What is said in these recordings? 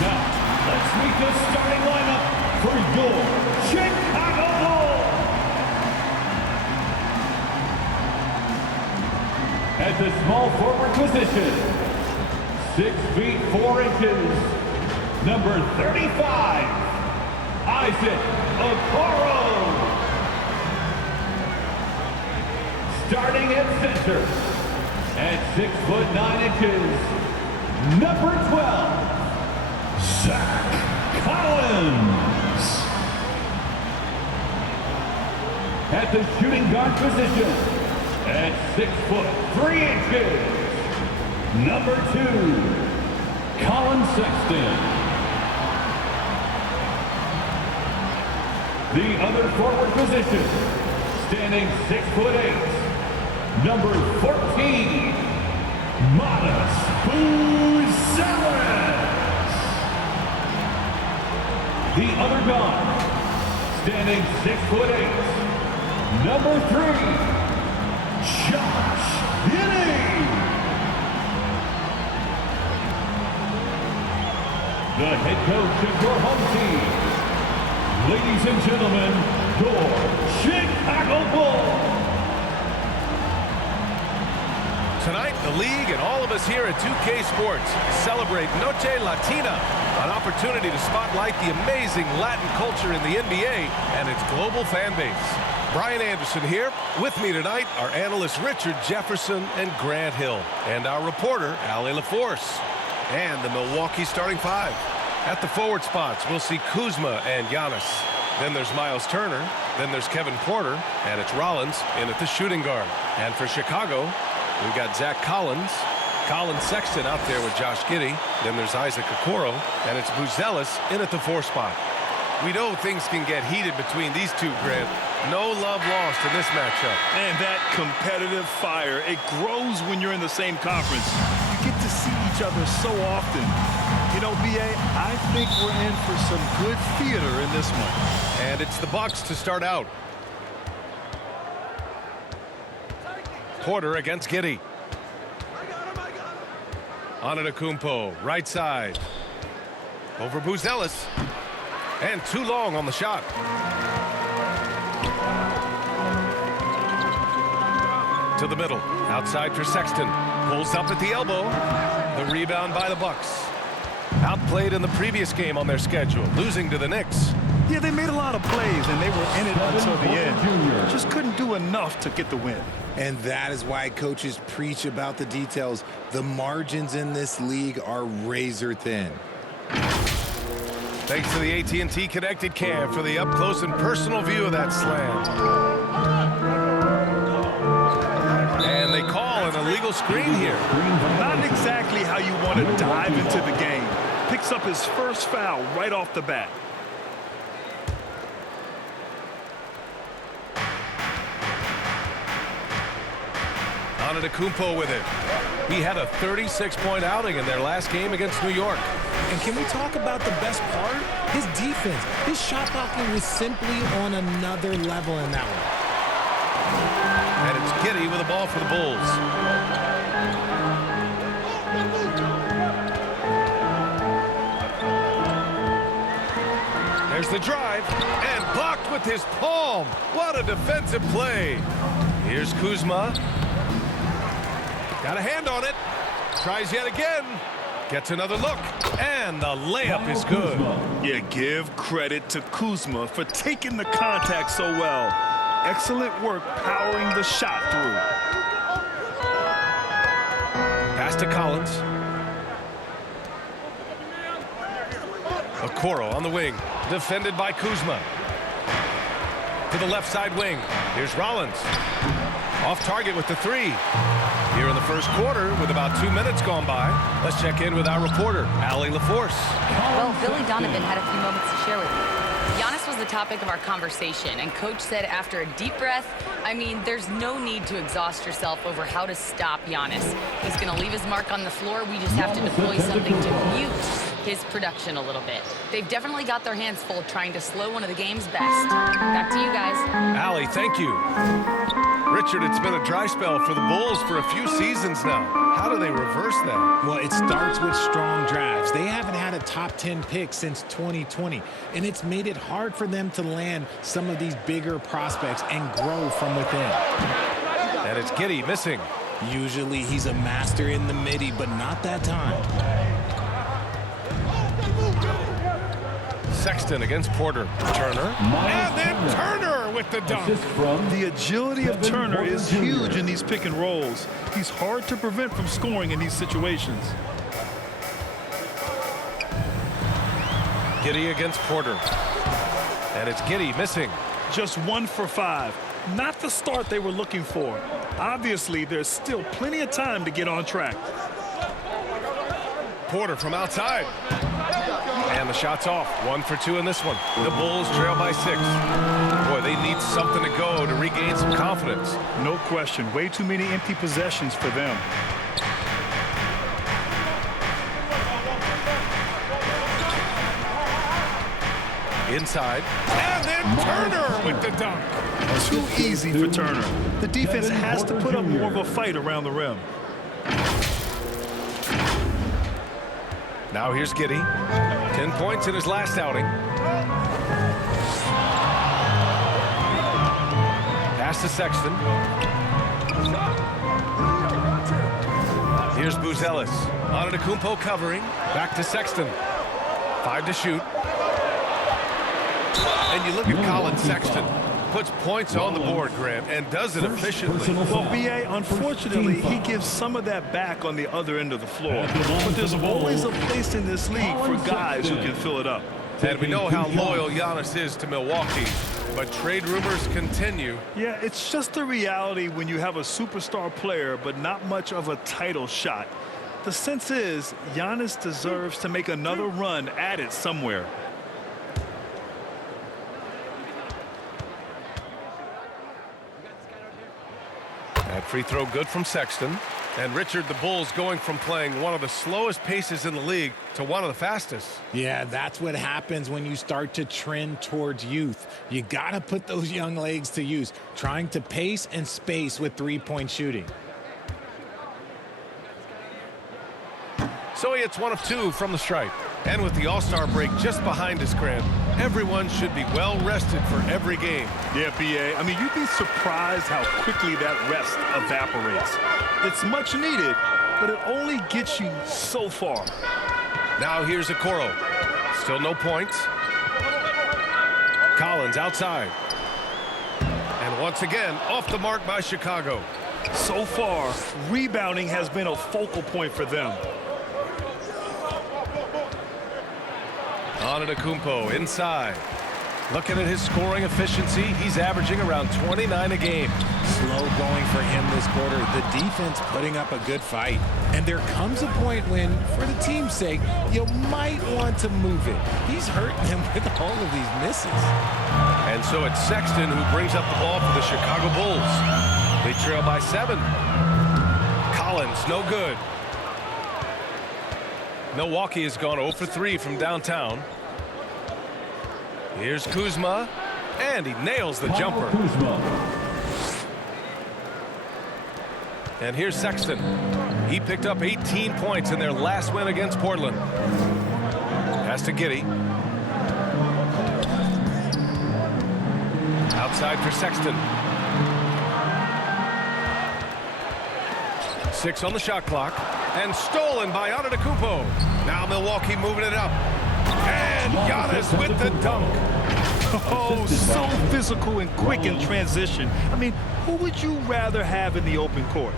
Now, let's meet the starting lineup for your Chicago Bulls. At the small forward position, 6 feet 4 inches, number 35, Isaac Okoro. Starting at center, at 6 foot 9 inches, number 12, Zach Collins. At the shooting guard position, at 6 foot 3 inches, number 2, Colin Sexton. The other forward position, standing 6 foot 8, number 14, Matas Buzelis. The other guard, standing 6 foot 8, number 3, Josh Giddey. The head coach of your home team, ladies and gentlemen, your Chicago Bulls. Tonight, the league and all of us here at 2K Sports celebrate Noche Latina, an opportunity to spotlight the amazing Latin culture in the NBA and its global fan base. Brian Anderson here. With me tonight are analysts Richard Jefferson and Grant Hill, and our reporter, Ali LaForce, and the Milwaukee starting five. At the forward spots, we'll see Kuzma and Giannis. Then there's Miles Turner. Then there's Kevin Porter, and it's Rollins in at the shooting guard. And for Chicago, we've got Zach Collins, Colin Sexton out there with Josh Giddey. Then there's Isaac Okoro, and it's Buzelis in at the 4 spot. We know things can get heated between these two, Grant. No love lost in this matchup. And that competitive fire, it grows when you're in the same conference. You get to see each other so often. You know, B.A., I think we're in for some good theater in this one. And it's the Bucks to start out. Porter against Giddey. Antetokounmpo, right side. Over Buzelis. And too long on the shot. To the middle. Outside for Sexton. Pulls up at the elbow. The rebound by the Bucks. Outplayed in the previous game on their schedule, losing to the Knicks. Yeah, they made a lot of plays, and they were in it until the end. Just couldn't do enough to get the win. And that is why coaches preach about the details. The margins in this league are razor thin. Thanks to the AT&T Connected Cam for the up-close and personal view of that slam. And they call an illegal screen here. Not exactly how you want to dive into the game. Picks up his first foul right off the bat. Antetokounmpo with it. He had a 36-point outing in their last game against New York. And can we talk about the best part? His defense. His shot blocking was simply on another level in that one. And it's Giddey with the ball for the Bulls. There's the drive, and blocked with his palm. What a defensive play. Here's Kuzma. Got a hand on it. Tries yet again. Gets another look. And the layup is good. Yeah, give credit to Kuzma for taking the contact so well. Excellent work powering the shot through. Pass to Collins. Okoro on the wing. Defended by Kuzma. To the left side wing. Here's Rollins. Off target with the 3. Here in the first quarter, with about 2 minutes gone by, let's check in with our reporter, Ali LaForce. Well, Billy Donovan had a few moments to share with me. Giannis was the topic of our conversation, and Coach said after a deep breath, I mean, there's no need to exhaust yourself over how to stop Giannis. He's going to leave his mark on the floor. We just have to deploy something to mute his production a little bit. They've definitely got their hands full trying to slow one of the game's best. Back to you guys. Ali, thank you. Richard, it's been a dry spell for the Bulls for a few seasons now. How do they reverse that? Well, it starts with strong drafts. They haven't had a top 10 pick since 2020, and it's made it hard for them to land some of these bigger prospects and grow from within. And it's Giddey missing. Usually he's a master in the midi, but not that time. Sexton against Porter. Turner. And then Turner with the dunk. The agility of Turner is huge in these pick and rolls. He's hard to prevent from scoring in these situations. Giddey against Porter. And it's Giddey missing. Just 1 for 5. Not the start they were looking for. Obviously, there's still plenty of time to get on track. Porter from outside. And the shot's off. 1 for 2 in this one. The Bulls trail by 6. Boy, they need something to go to regain some confidence. No question. Way too many empty possessions for them. Inside. And then Turner with the dunk. Too easy for Turner. The defense has to put up more of a fight around the rim. Now here's Giddey. 10 points in his last outing. Pass to Sexton. Here's Buzelis. Antetokounmpo covering. Back to Sexton. 5 to shoot. And you look at Colin Sexton. Puts points on the board, Grant, and does it efficiently. Well, B.A., unfortunately, he gives some of that back on the other end of the floor. But there's always a place in this league for guys who can fill it up. And we know how loyal Giannis is to Milwaukee, but trade rumors continue. Yeah, it's just the reality when you have a superstar player, but not much of a title shot. The sense is Giannis deserves to make another run at it somewhere. That free throw good from Sexton. And Richard, the Bulls going from playing one of the slowest paces in the league to one of the fastest. Yeah, that's what happens when you start to trend towards youth. You got to put those young legs to use, trying to pace and space with three-point shooting. So he hits 1 of 2 from the stripe. And with the All-Star break just behind us, Grant, everyone should be well rested for every game. Yeah, B.A., I mean, you'd be surprised how quickly that rest evaporates. It's much needed, but it only gets you so far. Now here's Okoro. Still no points. Collins outside. And once again, off the mark by Chicago. So far, rebounding has been a focal point for them. Antetokounmpo inside. Looking at his scoring efficiency, he's averaging around 29 a game. Slow going for him this quarter. The defense putting up a good fight. And there comes a point when, for the team's sake, you might want to move it. He's hurting them with all of these misses. And so it's Sexton who brings up the ball for the Chicago Bulls. They trail by 7. Collins, no good. Milwaukee has gone 0 for 3 from downtown. Here's Kuzma, and he nails the jumper. And here's Sexton. He picked up 18 points in their last win against Portland. Pass to Giddey. Outside for Sexton. 6 on the shot clock. And stolen by Antetokounmpo. Now Milwaukee moving it up. And Giannis with the dunk. Oh, so physical and quick in transition. I mean, who would you rather have in the open court?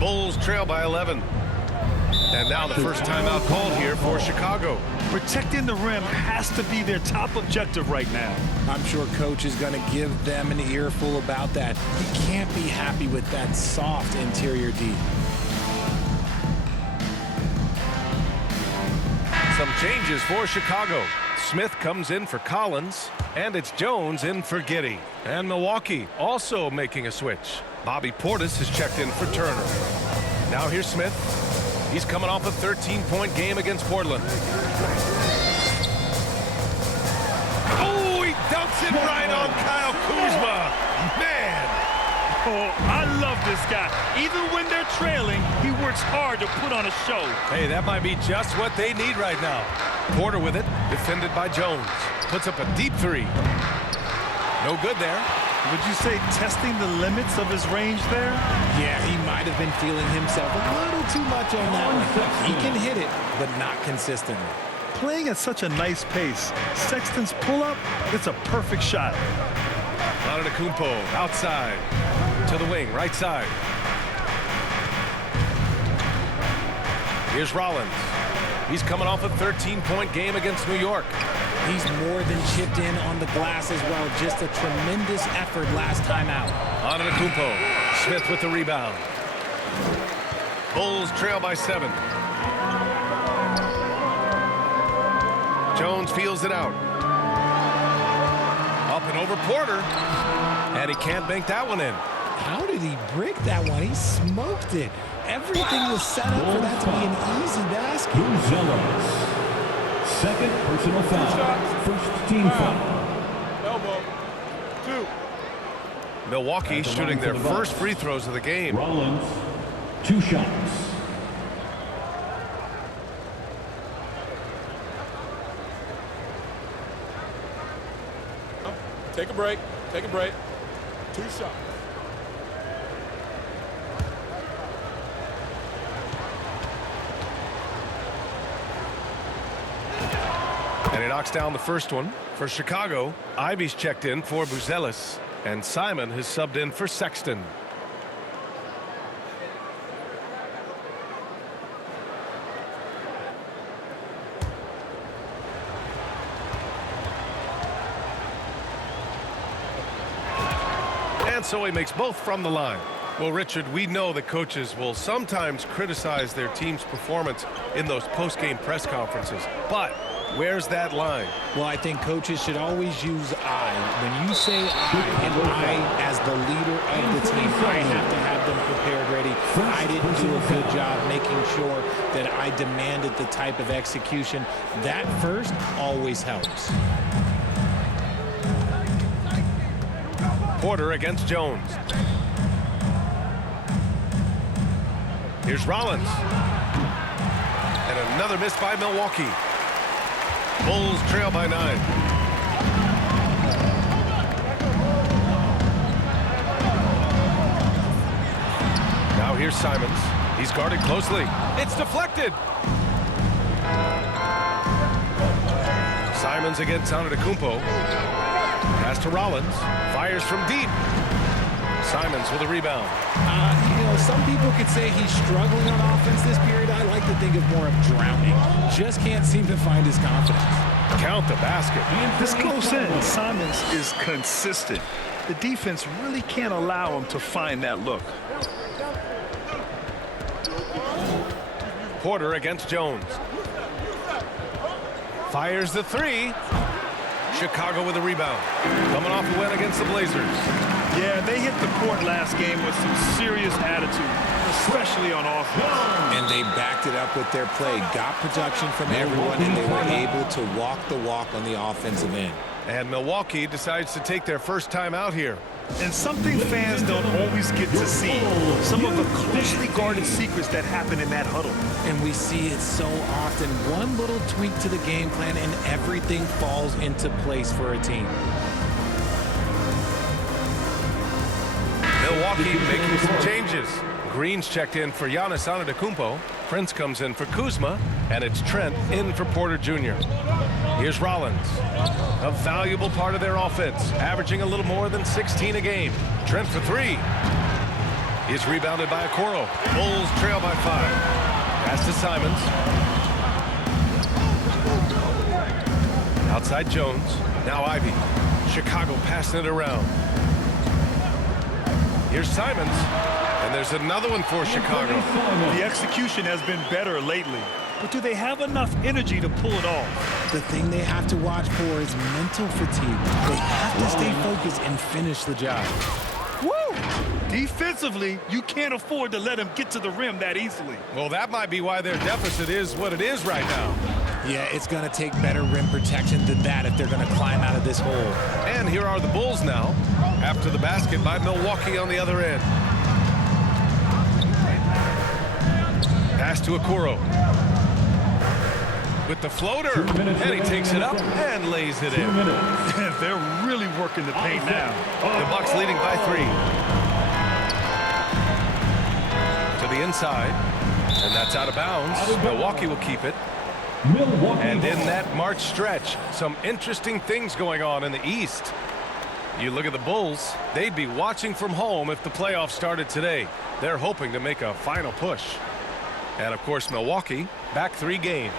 Bulls trail by 11. And now the first timeout called here for Chicago. Protecting the rim has to be their top objective right now. I'm sure coach is going to give them an earful about that. He can't be happy with that soft interior D. Some changes for Chicago. Smith comes in for Collins, and it's Jones in for Giddey. And Milwaukee also making a switch. Bobby Portis has checked in for Turner. Now here's Smith. He's coming off a 13-point game against Portland. Oh, he dunks Puts it right on Kyle Kuzma. Man. Oh, I love this guy. Even when they're trailing, he works hard to put on a show. Hey, that might be just what they need right now. Porter with it, defended by Jones. Puts up a deep three. No good there. Would you say testing the limits of his range there? Yeah, he might have been feeling himself a little too much on that one. He can hit it, but not consistently. Playing at such a nice pace, Sexton's pull-up, it's a perfect shot. Antetokounmpo outside to the wing, right side. Here's Rollins. He's coming off a 13-point game against New York. He's more than chipped in on the glass as well. Just a tremendous effort last time out. Antetokounmpo. Smith with the rebound. Bulls trail by 7. Jones feels it out. Up and over Porter. And he can't bank that one in. How did he break that one? He smoked it. Everything was set up for that to be an easy basket. Buzelis. Second personal foul. First team foul. Elbow. 2. Milwaukee shooting their first free throws of the game. Rollins, 2 shots. Take a break. Take a break. 2 shots. And he knocks down the first one. For Chicago, Ivy's checked in for Buzelis. And Simon has subbed in for Sexton. And so he makes both from the line. Well, Richard, we know that coaches will sometimes criticize their team's performance in those post-game press conferences. But where's that line? Well, I think coaches should always use I. When you say I, and I as the leader of the team, I have to have them prepared ready. I didn't do a good job making sure that I demanded the type of execution. That first always helps. Porter against Jones. Here's Rollins. And another miss by Milwaukee. Bulls trail by 9. Now here's Simons. He's guarded closely. It's deflected. Simons against Antetokounmpo. Pass to Rollins. Fires from deep. Simons with a rebound. Some people could say he's struggling on offense this period. I like to think of more of drowning. Just can't seem to find his confidence. Count the basket. This close in, Simons is consistent. The defense really can't allow him to find that look. Porter against Jones. Fires the 3. Chicago with a rebound. Coming off a win against the Blazers. Yeah, they hit the court last game with some serious attitude, especially on offense. And they backed it up with their play, got production from everyone, and they were able to walk the walk on the offensive end. And Milwaukee decides to take their first time out here. And something fans don't always get to see, some of the closely guarded secrets that happen in that huddle. And we see it so often. One little tweak to the game plan and everything falls into place for a team. Milwaukee making some changes. Green's checked in for Giannis Antetokounmpo. Prince comes in for Kuzma. And it's Trent in for Porter Jr. Here's Rollins. A valuable part of their offense, averaging a little more than 16 a game. Trent for 3. He's rebounded by Okoro. Bulls trail by 5. Pass to Simons. Outside Jones. Now Ivy. Chicago passing it around. Here's Simons. And there's another one for Chicago. The execution has been better lately. But do they have enough energy to pull it off? The thing they have to watch for is mental fatigue. They have to stay focused and finish the job. Woo! Defensively, you can't afford to let him get to the rim that easily. Well, that might be why their deficit is what it is right now. Yeah, it's going to take better rim protection than that if they're going to climb out of this hole. And here are the Bulls now, after the basket by Milwaukee on the other end. Pass to Okoro. With the floater, and he takes it up and lays it in. They're really working the paint now. The Bucks leading by 3. To the inside, and that's out of bounds. Milwaukee will keep it. And in that March stretch, some interesting things going on in the East. You look at the Bulls, they'd be watching from home if the playoffs started today. They're hoping to make a final push. And of course, Milwaukee back 3 games.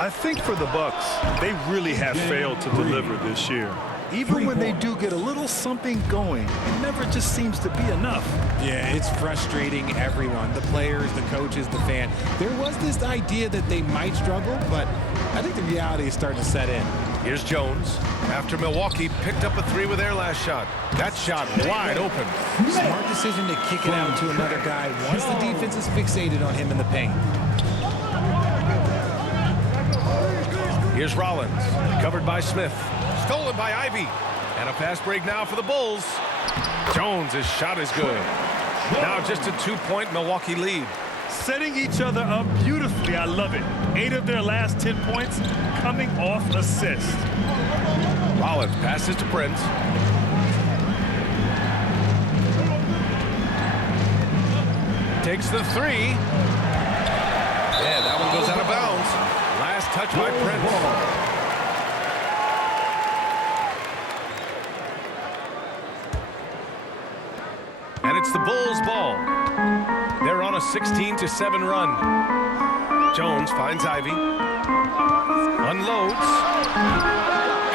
I think for the Bucks, they really have failed to deliver this year. Even when they do get a little something going, it never just seems to be enough. Yeah, it's frustrating everyone, the players, the coaches, the fan. There was this idea that they might struggle, but I think the reality is starting to set in. Here's Jones. After Milwaukee picked up a 3 with their last shot. That shot wide open. Smart decision to kick it out to another guy once the defense is fixated on him in the paint. Here's Rollins, covered by Smith. Stolen by Ivy. And a fast break now for the Bulls. Jones' shot is good. Now just a 2-point Milwaukee lead. Setting each other up beautifully. I love it. 8 of their last 10 points coming off assists. Rollins passes to Prince. Takes the 3. And that one goes out of bounds. Last touch by Prince. And it's the Bulls' ball. They're on a 16-7 run. Jones finds Ivy. Unloads.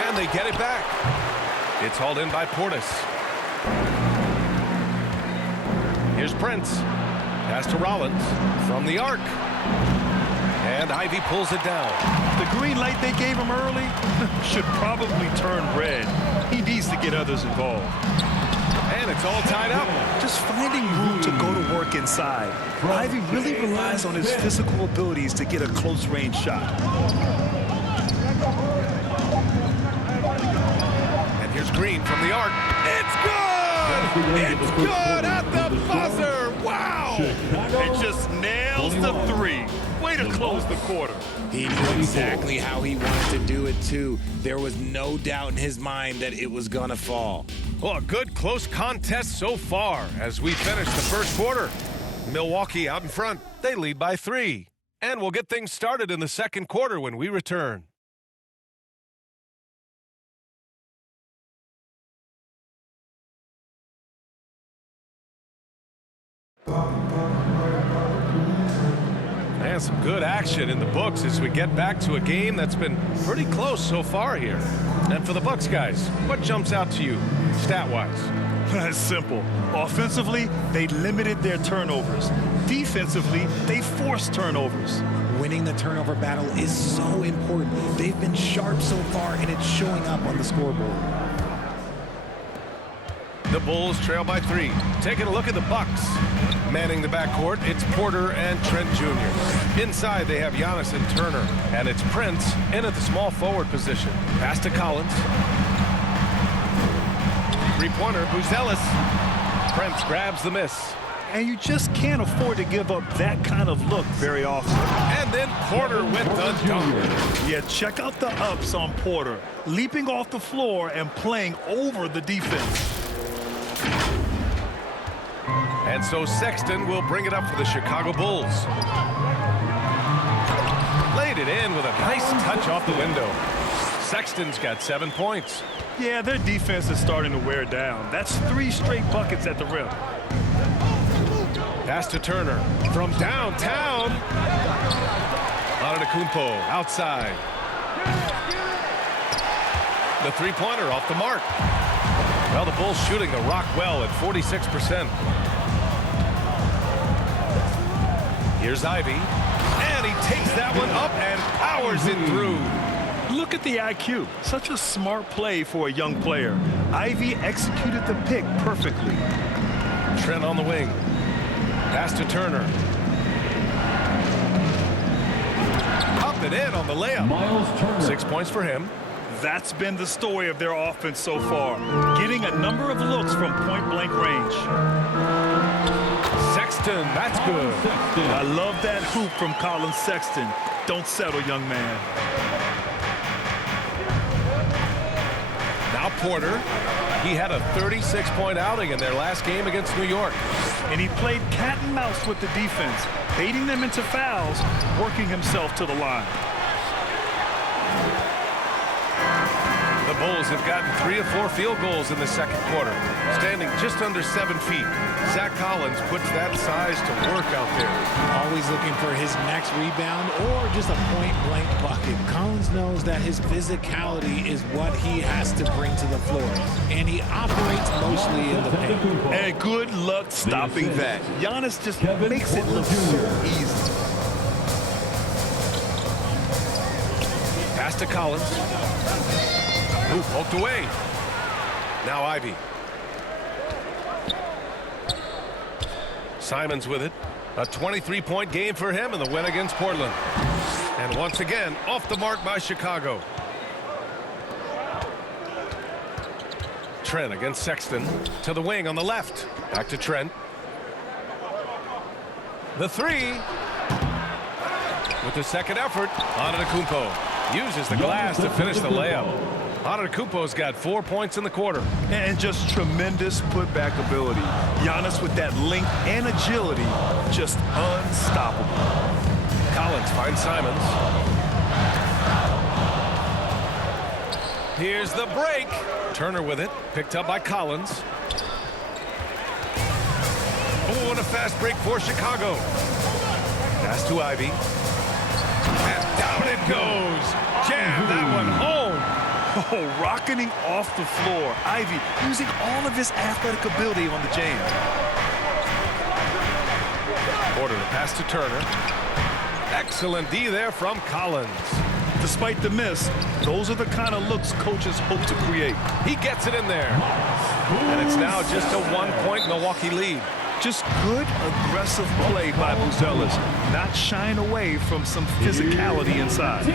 And they get it back. It's hauled in by Portis. Here's Prince. Pass to Rollins from the arc. And Ivy pulls it down. The green light they gave him early should probably turn red. He needs to get others involved. And it's all tied up. Just finding room to go to work inside. Ivy really relies on his physical abilities to get a close-range shot. And here's Green from the arc. It's good! It's good at the buzzer! Wow! It just nails the 3. Way to close the quarter. He knew exactly how he wanted to do it, too. There was no doubt in his mind that it was going to fall. Well, a good close contest so far as we finish the first quarter. Milwaukee out in front. They lead by 3. And we'll get things started in the second quarter when we return. And some good action in the books as we get back to a game that's been pretty close so far here. And for the Bucks guys, what jumps out to you stat-wise? That's simple. Offensively, they limited their turnovers. Defensively, they forced turnovers. Winning the turnover battle is so important. They've been sharp so far, and it's showing up on the scoreboard. The Bulls trail by 3. Taking a look at the Bucks. Manning the backcourt, it's Porter and Trent Jr. Inside, they have Giannis and Turner. And it's Prince in at the small forward position. Pass to Collins. 3-pointer, Buzelis. Prince grabs the miss. And you just can't afford to give up that kind of look very often. And then Porter with the dunk. Yeah, check out the ups on Porter. Leaping off the floor and playing over the defense. And so Sexton will bring it up for the Chicago Bulls. Laid it in with a nice touch off the window. Sexton's got 7 points. Yeah, their defense is starting to wear down. That's 3 straight buckets at the rim. Pass to Turner from downtown. Antetokounmpo outside. The 3-pointer off the mark. Well, the Bulls shooting the rock well at 46%. Here's Ivy, and he takes that one up and powers it through. Look at the IQ. Such a smart play for a young player. Ivy executed the pick perfectly. Trent on the wing. Pass to Turner. Up and in on on the layup. Miles Turner. 6 points for him. That's been the story of their offense so far, getting a number of looks from point-blank range. Sexton, that's good. Sexton. I love that hoop from Colin Sexton. Don't settle, young man. Now Porter. He had a 36-point outing in their last game against New York. And he played cat and mouse with the defense, baiting them into fouls, working himself to the line. The Bulls have gotten 3 of 4 field goals in the second quarter, standing just under 7 feet. Zach Collins puts that size to work out there. Always looking for his next rebound or just a point-blank bucket. Collins knows that his physicality is what he has to bring to the floor, and he operates mostly in the paint. And good luck stopping that. Giannis just makes it look so easy. Pass to Collins. Ooh, poked away. Now Ivy. Simons with it. A 23-point game for him in the win against Portland. And once again, off the mark by Chicago. Trent against Sexton. To the wing on the left. Back to Trent. The three. With the second effort, Antetokounmpo uses the glass to finish the layup. Antetokounmpo's got 4 points in the quarter. And just tremendous putback ability. Giannis with that length and agility, just unstoppable. Collins finds Simons. Here's the break. Turner with it, picked up by Collins. Oh, and a fast break for Chicago. Pass to Ivy. And down it goes. Jam that one home. Oh, rocketing off the floor. Ivy using all of his athletic ability on the jam. Porter to pass to Turner. Excellent D there from Collins. Despite the miss, those are the kind of looks coaches hope to create. He gets it in there. And it's now just a 1-point Milwaukee lead. Just good, aggressive play by Buzelis, not shying away from some physicality inside.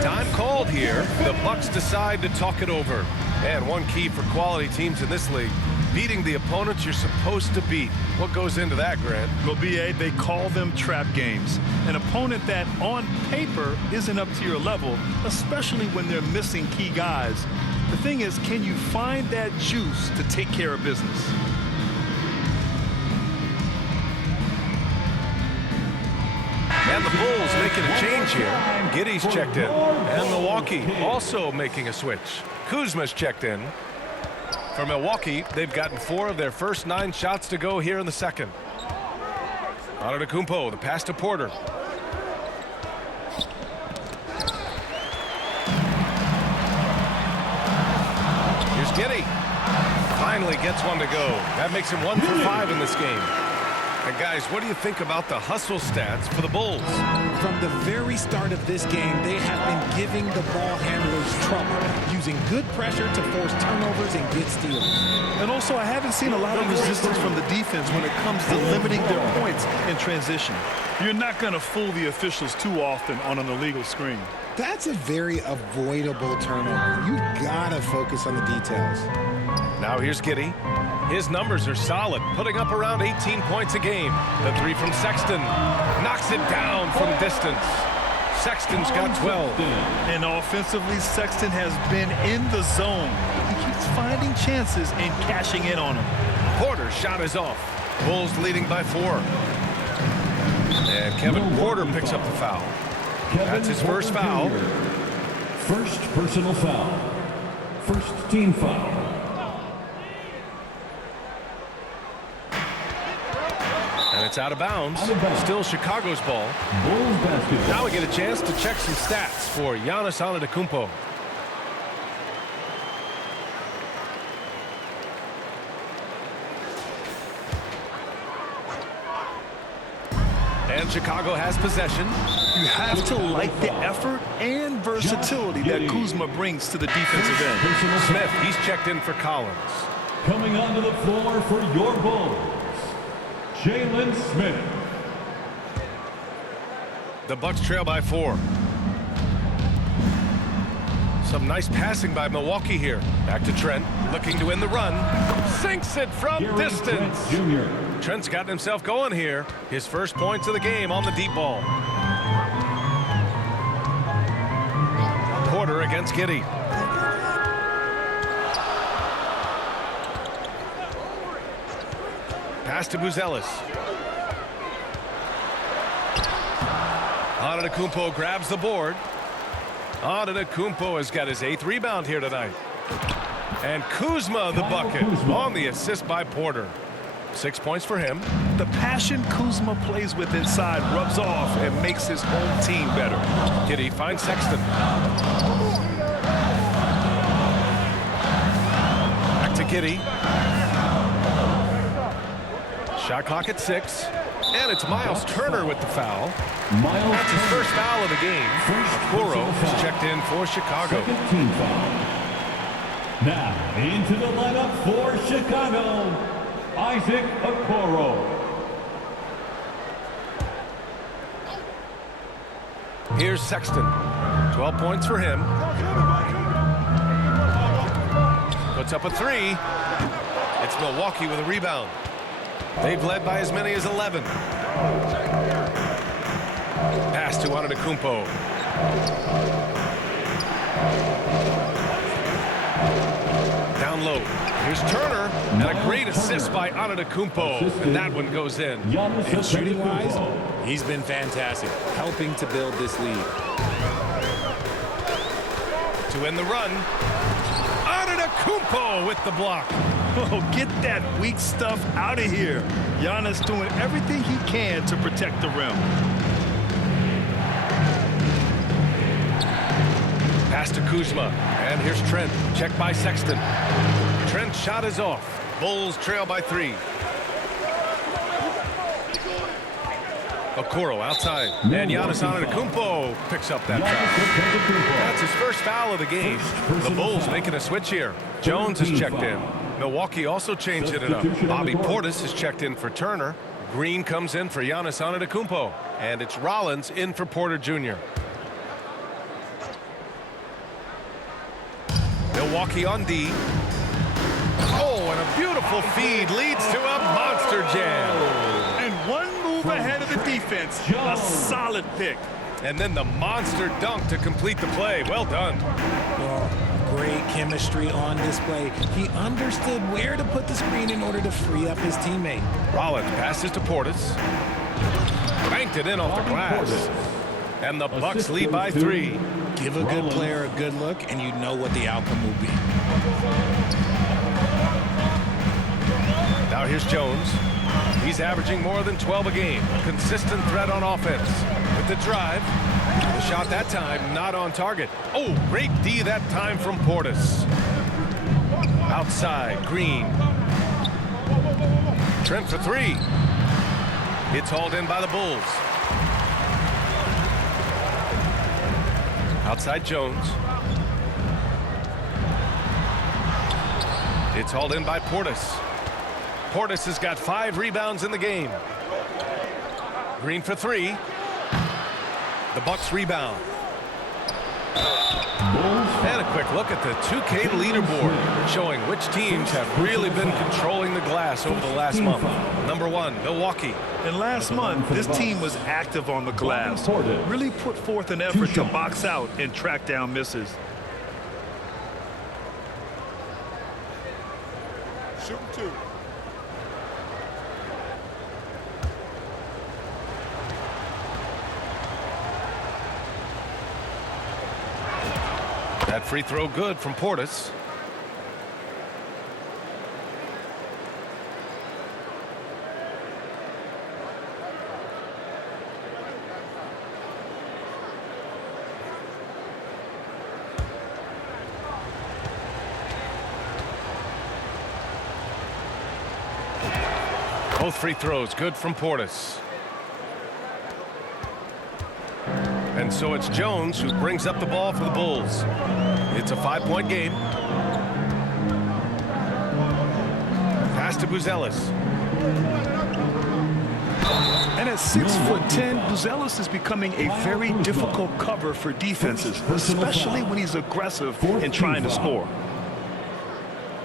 Time called here. The Bucks decide to talk it over. And one key for quality teams in this league, beating the opponents you're supposed to beat. What goes into that, Grant? Well, BA, they call them trap games. An opponent that, on paper, isn't up to your level, especially when they're missing key guys. The thing is, can you find that juice to take care of business? And the Bulls making a change here. Giddey's checked in. And Milwaukee also making a switch. Kuzma's checked in. For Milwaukee, they've gotten 4 of their first 9 shots to go here in the second. Antetokounmpo, the pass to Porter. Here's Giddey. Finally gets one to go. That makes him 1 for 5 in this game. And guys, what do you think about the hustle stats for the Bulls? From the very start of this game, they have been giving the ball handlers trouble, using good pressure to force turnovers and get steals. And also, I haven't seen a lot of resistance from the defense when it comes to limiting their points in transition. You're not going to fool the officials too often on an illegal screen. That's a very avoidable turnover. You gotta focus on the details. Now here's Giddey. His numbers are solid, putting up around 18 points a game. The 3 from Sexton knocks it down from distance. Sexton's got 12. And offensively, Sexton has been in the zone. He keeps finding chances and cashing in on them. Porter's shot is off. Bulls leading by 4. And Kevin Porter picks up the foul. That's his first foul. First personal foul. First team foul. And it's out of bounds. Still Chicago's ball. Bulls basketball. Now we get a chance to check some stats for Giannis Antetokounmpo. And Chicago has possession. You have to like the effort and versatility that Kuzma brings to the defensive end. Smith, he's checked in for Collins. Coming onto the floor for your Bulls, Jalen Smith. The Bucks trail by 4. Some nice passing by Milwaukee here. Back to Trent, looking to win the run. Sinks it from distance. Jr. Trent's gotten himself going here. His first points of the game on the deep ball. Porter against Giddey. Pass to Buzelis. Antetokounmpo grabs the board. Antetokounmpo has got his 8th rebound here tonight. And Kuzma the bucket on the assist by Porter. 6 points for him. The passion Kuzma plays with inside rubs off and makes his home team better. Giddey finds Sexton. Back to Giddey. Shot clock at 6. And it's Miles Turner with the foul. That's his first foul of the game. Okoro is checked in for Chicago. Second team foul. Now into the lineup for Chicago, Isaac Okoro. Here's Sexton. 12 points for him. Puts up a 3. It's Milwaukee with a rebound. They've led by as many as 11. Pass to Antetokounmpo. Down low. Here's Turner. And a great assist by Antetokounmpo. And that one goes in. And shooting-wise, he's been fantastic, helping to build this lead. To win the run. Antetokounmpo with the block. Oh, get that weak stuff out of here. Giannis doing everything he can to protect the rim. Pass to Kuzma. And here's Trent. Checked by Sexton. Trent's shot is off. Bulls trail by 3. Okoro outside. And Giannis Antetokounmpo picks up that foul. That's his first foul of the game. The Bulls making a switch here. Jones is checked in. Milwaukee also changing it up. Bobby Portis is checked in for Turner. Green comes in for Giannis Antetokounmpo. And it's Rollins in for Porter Jr. Milwaukee on D. Oh, and a beautiful feed leads to a monster jam. And one move ahead of the defense. A solid pick. And then the monster dunk to complete the play. Well done. Well, great chemistry on display. He understood where to put the screen in order to free up his teammate. Rollins passes to Portis. Banked it in off the glass. And the Bucks lead by 3. Give a good player a good look, and you know what the outcome will be. Now here's Jones. He's averaging more than 12 a game. Consistent threat on offense. With the drive. The shot that time not on target. Oh, great D that time from Portis. Outside, Green. Trent for 3. It's hauled in by the Bulls. Outside Jones. It's hauled in by Portis. Portis has got 5 rebounds in the game. Green for 3. The Bucks rebound. And a quick look at the 2K leaderboard, showing which teams have really been controlling the glass over the last month. Number 1, Milwaukee. And last month, this team was active on the glass. Really put forth an effort to box out and track down misses. Shooting 2. That free throw good from Portis. Both free throws good from Portis. And so it's Jones who brings up the ball for the Bulls. It's a 5-point game. Pass to Buzelis. And at 6'10", Buzelis is becoming a very difficult cover for defenses, especially when he's aggressive and trying to score.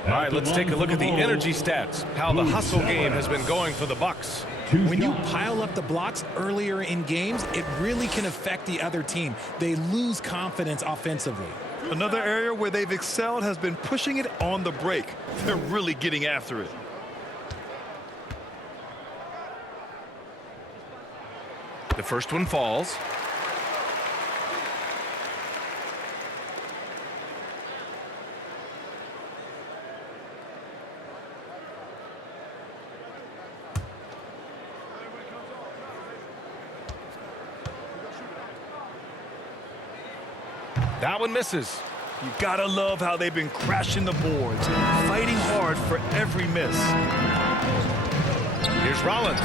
All right, let's take a look at the energy stats, how the hustle game has been going for the Bucks. When you pile up the blocks earlier in games, it really can affect the other team. They lose confidence offensively. Another area where they've excelled has been pushing it on the break. They're really getting after it. The first one falls. That one misses. You gotta love how they've been crashing the boards, fighting hard for every miss. Here's Rollins.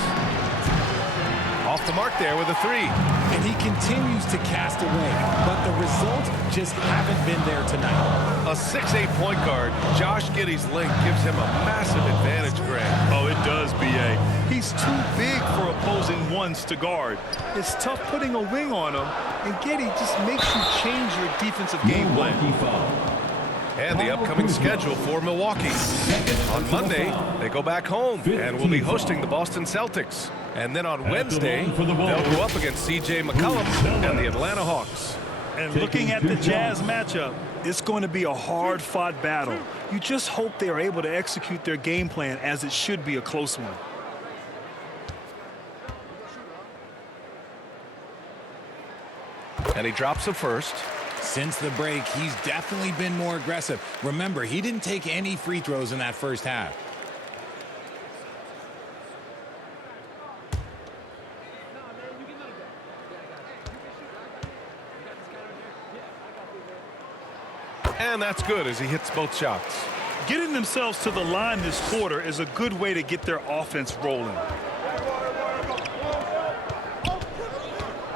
Off the mark there with a three. And he continues to cast away, but the results just haven't been there tonight. A 6'8" point guard, Josh Giddey's length gives him a massive advantage, Greg. Oh, it does, B.A. He's too big for opposing ones to guard. It's tough putting a wing on him, and Giddey just makes you change your defensive game plan. And the upcoming schedule for Milwaukee. On Monday, they go back home and will be hosting the Boston Celtics. And then on Wednesday, they'll go up against C.J. McCollum and the Atlanta Hawks. And looking at the Jazz matchup, it's going to be a hard-fought battle. You just hope they are able to execute their game plan, as it should be a close one. And he drops the first. Since the break, he's definitely been more aggressive. Remember, he didn't take any free throws in that first half. And that's good as he hits both shots. Getting themselves to the line this quarter is a good way to get their offense rolling.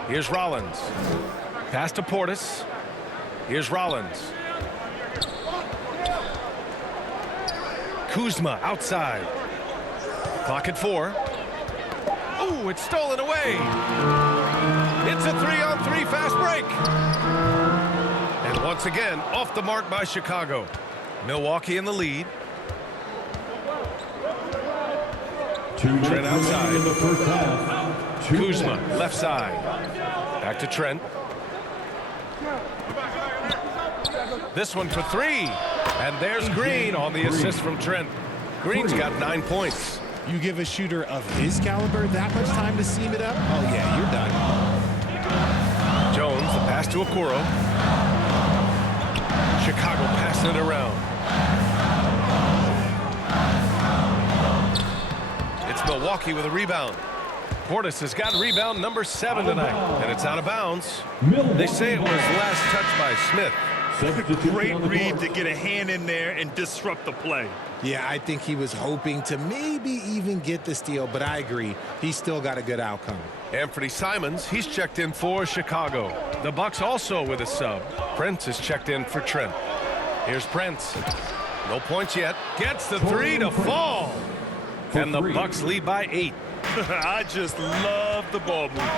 Here's Rollins. Pass to Portis. Here's Rollins. Kuzma outside. Clock at 4. Ooh, it's stolen away. It's a 3-on-3 fast break. And once again, off the mark by Chicago. Milwaukee in the lead. Trent outside. In the first half. Kuzma left side. Back to Trent. This one for 3. And there's Green on the assist from Trent. Green's got 9 points. You give a shooter of his caliber that much time to seam it up? Oh, yeah, you're done. Jones, the pass to Okoro. Chicago passing it around. It's Milwaukee with a rebound. Portis has got rebound number 7 tonight, and it's out of bounds. They say it was last touched by Smith. Great read to get a hand in there and disrupt the play. Yeah, I think he was hoping to maybe even get the steal, but I agree. He's still got a good outcome. Anthony Simons, he's checked in for Chicago. The Bucks also with a sub. Prince is checked in for Trent. Here's Prince. No points yet. Gets the 3 to fall. And the Bucks lead by 8. I just love the ball movement.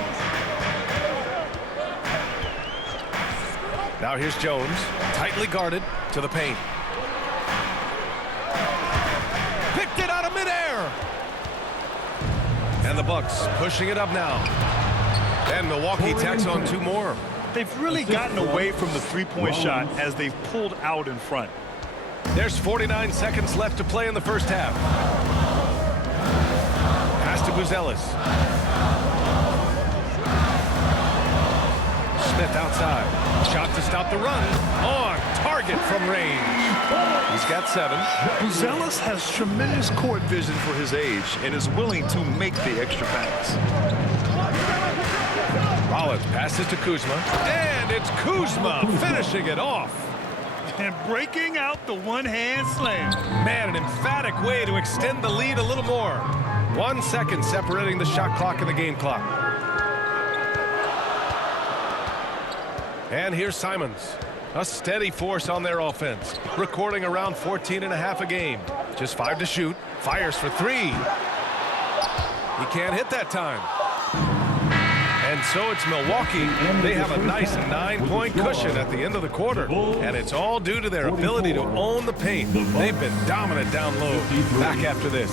Now here's Jones, tightly guarded to the paint. Picked it out of midair. And the Bucks pushing it up now. And Milwaukee tacks on 2 more. They've really gotten away from the three-point shot as they've pulled out in front. There's 49 seconds left to play in the first half. Pass to Buzelis. Smith outside. Shot to stop the run. On target from range. He's got 7. Buzelis has tremendous court vision for his age and is willing to make the extra pass. Rollins passes to Kuzma. And it's Kuzma finishing it off. And breaking out the one-hand slam. Man, an emphatic way to extend the lead a little more. 1 second separating the shot clock and the game clock. And here's Simons. A steady force on their offense. Recording around 14.5 a game. Just 5 to shoot. Fires for 3. He can't hit that time. And so it's Milwaukee. They have a nice 9-point cushion at the end of the quarter. And it's all due to their ability to own the paint. They've been dominant down low. Back after this.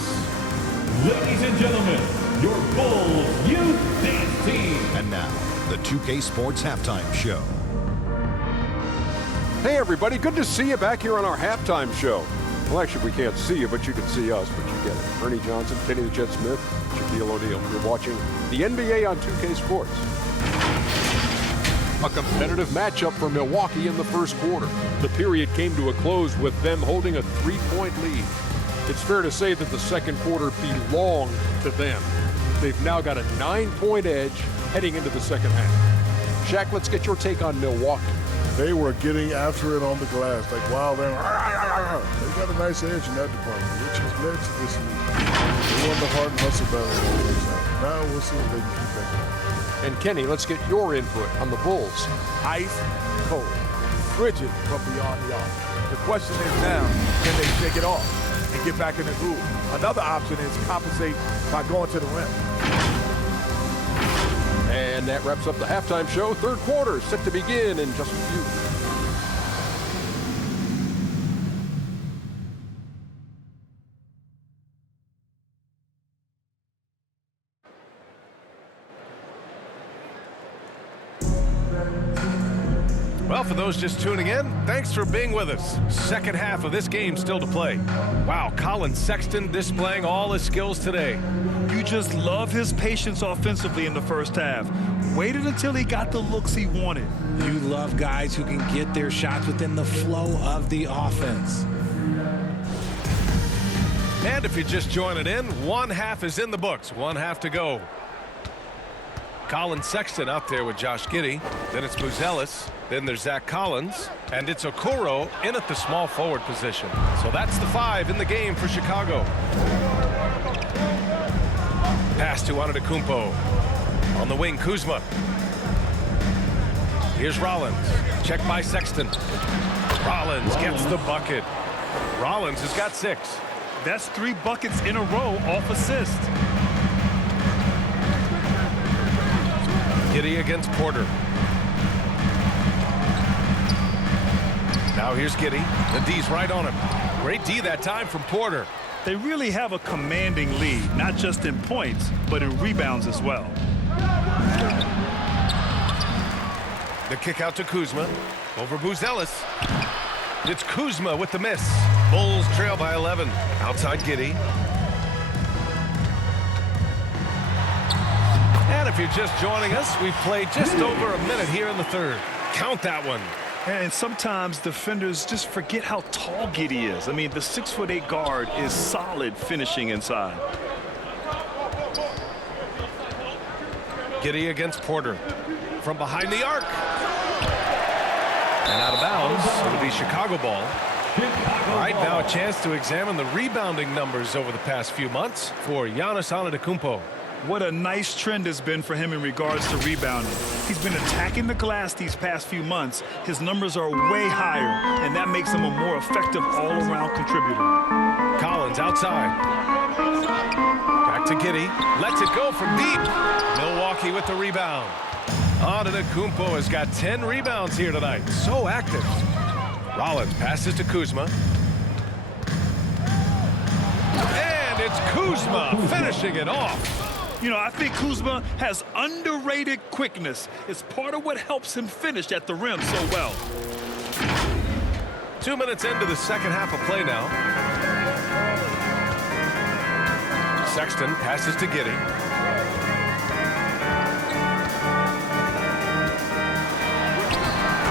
Ladies and gentlemen, your Bulls Youth Dance Team. And now, the 2K Sports Halftime Show. Hey everybody, good to see you back here on our halftime show. Well, actually, we can't see you, but you can see us, but you get it. Ernie Johnson, Kenny the Jet Smith, Shaquille O'Neal. You're watching the NBA on 2K Sports. A competitive matchup for Milwaukee in the first quarter. The period came to a close with them holding a 3-point lead. It's fair to say that the second quarter belonged to them. They've now got a 9-point edge heading into the second half. Shaq, let's get your take on Milwaukee. They were getting after it on the glass, like wild. They got a nice edge in that department, which has led to this league. They won the hard and hustle battle. Now we'll see if they can keep that going. And Kenny, let's get your input on the Bulls. Ice cold, frigid, but beyond the arc. The question is now, can they shake it off and get back in the groove? Another option is compensate by going to the rim. And that wraps up the halftime show. Third quarter set to begin in just a few. Well, for those just tuning in, thanks for being with us. Second half of this game still to play. Wow, Colin Sexton displaying all his skills today. You just love his patience offensively in the first half. Waited until he got the looks he wanted. You love guys who can get their shots within the flow of the offense. And if you're just joining in, one half is in the books. One half to go. Colin Sexton out there with Josh Giddey. Then it's Buzelis. Then there's Zach Collins. And it's Okoro in at the small forward position. So that's the 5 in the game for Chicago. Pass to Antetokounmpo. On the wing, Kuzma. Here's Rollins. Check by Sexton. Rollins gets the bucket. Rollins has got 6. That's 3 buckets in a row off assist. Giddey against Porter. Now here's Giddey. The D's right on him. Great D that time from Porter. They really have a commanding lead, not just in points, but in rebounds as well. The kick out to Kuzma. Over Buzelis. It's Kuzma with the miss. Bulls trail by 11. Outside Giddey. And if you're just joining us, we've played just over a minute here in the third. Count that one. And sometimes defenders just forget how tall Giddey is. I mean, the 6'8" guard is solid finishing inside. Giddey against Porter. From behind the arc. And out of bounds. It'll be Chicago ball. All right, now a chance to examine the rebounding numbers over the past few months for Giannis Antetokounmpo. What a nice trend has been for him in regards to rebounding. He's been attacking the glass these past few months. His numbers are way higher, and that makes him a more effective all-around contributor. Collins outside. Back to Giddey. Lets it go from deep. Milwaukee with the rebound. Antetokounmpo has got 10 rebounds here tonight. So active. Rollins passes to Kuzma. And it's Kuzma finishing it off. You know, I think Kuzma has underrated quickness. It's part of what helps him finish at the rim so well. 2 minutes into the second half of play now. Sexton passes to Giddey.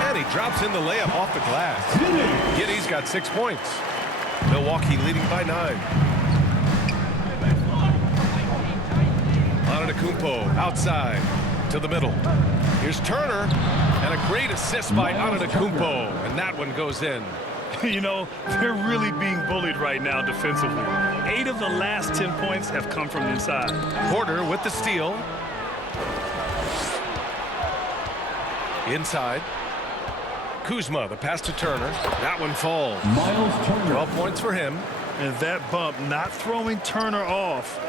And he drops in the layup off the glass. Giddey's got 6 points. Milwaukee leading by 9. Antetokounmpo outside to the middle. Here's Turner, and a great assist by Antetokounmpo, and that one goes in. You know, they're really being bullied right now defensively. 8 of the last 10 points have come from inside. Porter with the steal. Inside. Kuzma, the pass to Turner. That one falls. Miles Turner. 12 points for him. And that bump not throwing Turner off.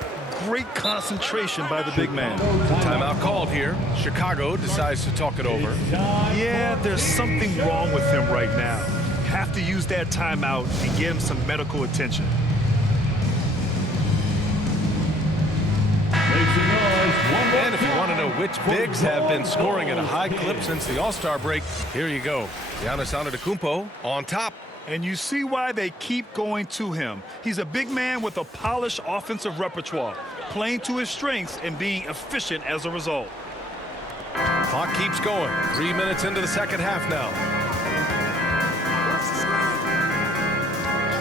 great concentration by the big man. Timeout called here. Chicago decides to talk it over. Yeah, there's something wrong with him right now. Have to use that timeout and get him some medical attention. And if you want to know which bigs have been scoring at a high clip since the All-Star break, here you go. Giannis Antetokounmpo on top. And you see why they keep going to him. He's a big man with a polished offensive repertoire, playing to his strengths and being efficient as a result. Clock keeps going. 3 minutes into the second half now.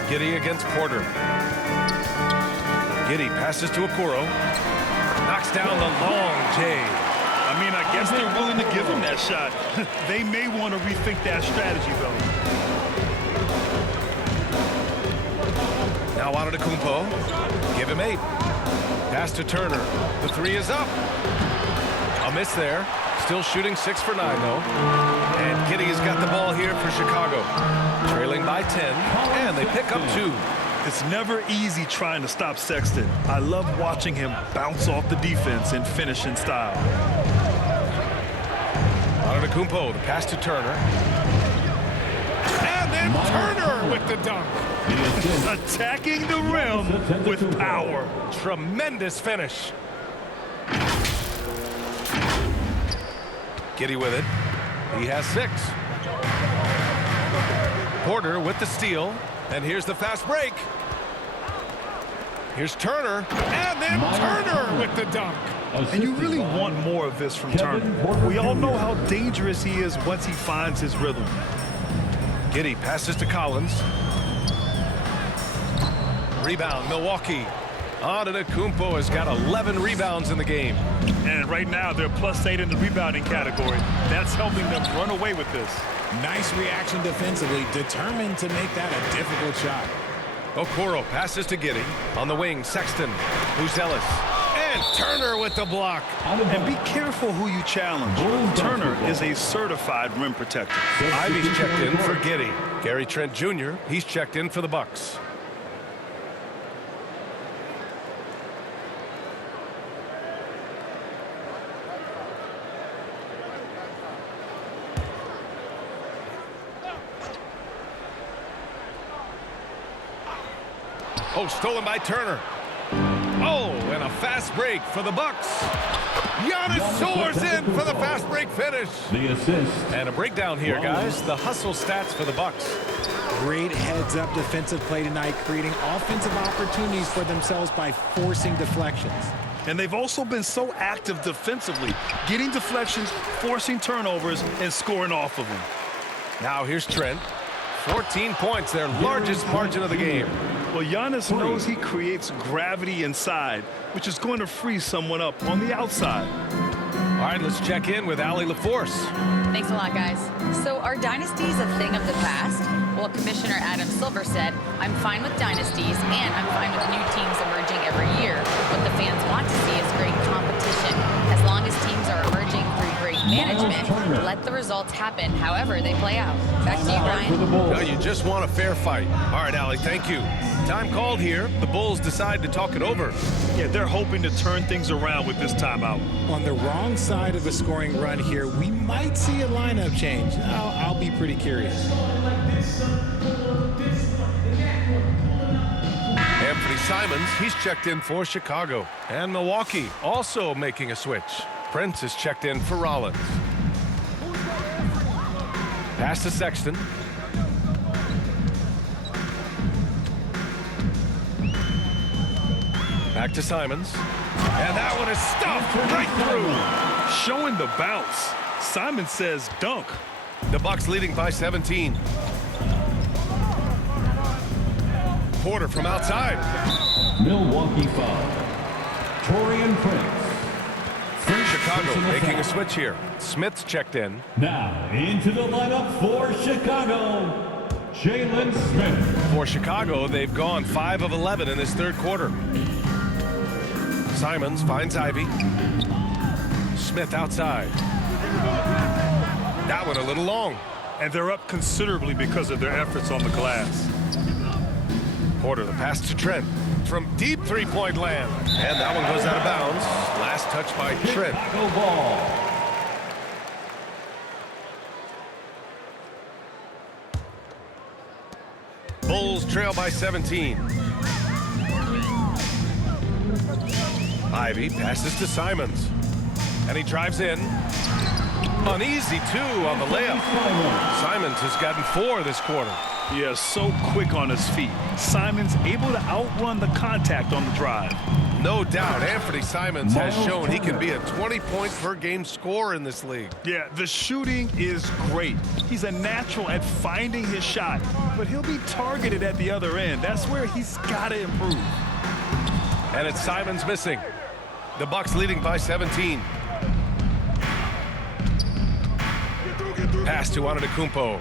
Giddey against Porter. Giddey passes to Okoro. Knocks down the long J. I mean, I guess they're willing to give him that shot. They may want to rethink that strategy, though. Now Antetokounmpo. Give him 8. Pass to Turner. The 3 is up. A miss there. Still shooting 6 for 9, though. And Giddey has got the ball here for Chicago. Trailing by 10, and they pick up 2. It's never easy trying to stop Sexton. I love watching him bounce off the defense and finish in style. Antetokounmpo, the pass to Turner. And then Turner with the dunk. Attacking the rim with power. Tremendous finish. Giddey with it. He has 6. Porter with the steal. And here's the fast break. Here's Turner. And then Turner with the dunk. And you really want more of this from Turner. We all know how dangerous he is once he finds his rhythm. Giddey passes to Collins. Rebound, Milwaukee. Antetokounmpo has got 11 rebounds in the game. And right now, they're +8 in the rebounding category. That's helping them run away with this. Nice reaction defensively, determined to make that a difficult shot. Okoro passes to Giddey. On the wing, Sexton. Buzelis. And Turner with the block. And be careful who you challenge. Turner is a certified rim protector. Ivy's checked in for Giddey. Gary Trent Jr., he's checked in for the Bucks. Oh, stolen by Turner. Oh, and a fast break for the Bucks. Giannis soars in for the fast break finish. The assist. And a breakdown here, guys. The hustle stats for the Bucks. Great heads-up defensive play tonight, creating offensive opportunities for themselves by forcing deflections. And they've also been so active defensively, getting deflections, forcing turnovers, and scoring off of them. Now here's Trent. 14 points, their largest margin of the game. Well, Giannis knows he creates gravity inside, which is going to free someone up on the outside. All right, let's check in with Allie LaForce. Thanks a lot, guys. So are dynasties a thing of the past? Well, Commissioner Adam Silver said, I'm fine with dynasties and I'm fine with new teams emerging every year. What the fans want to see is great competition. As long as teams are emerging through great management, let the results happen however they play out. Back to you, Brian. No, you just want a fair fight. All right, Allie, thank you. Time called here. The Bulls decide to talk it over. Yeah, they're hoping to turn things around with this timeout. On the wrong side of the scoring run here, we might see a lineup change. I'll be pretty curious. Anthony Simons, he's checked in for Chicago. And Milwaukee also making a switch. Prince is checked in for Rollins. Pass to Sexton. Back to Simons. And that one is stuffed right through. Showing the bounce. Simon says dunk. The Bucks leading by 17. Porter from outside. Milwaukee foul. Torian Prince. Chicago making a switch here. Smith's checked in. Now into the lineup for Chicago, Jalen Smith. For Chicago, they've gone 5 of 11 in this third quarter. Simons finds Ivy. Smith outside. That one a little long. And they're up considerably because of their efforts on the glass. Porter, the pass to Trent. from deep three-point land. And that one goes out of bounds. Last touch by Trent. Chicago ball. Bulls trail by 17. Ivy passes to Simons. And he drives in. An easy 2 on the layup. Simons has gotten 4 this quarter. Yeah, so quick on his feet. Simons able to outrun the contact on the drive. No doubt, Anthony Simons has shown he can be a 20-point-per-game scorer in this league. Yeah, the shooting is great. He's a natural at finding his shot, but he'll be targeted at the other end. That's where he's got to improve. And it's Simons missing. The Bucks leading by 17. Pass to Antetokounmpo.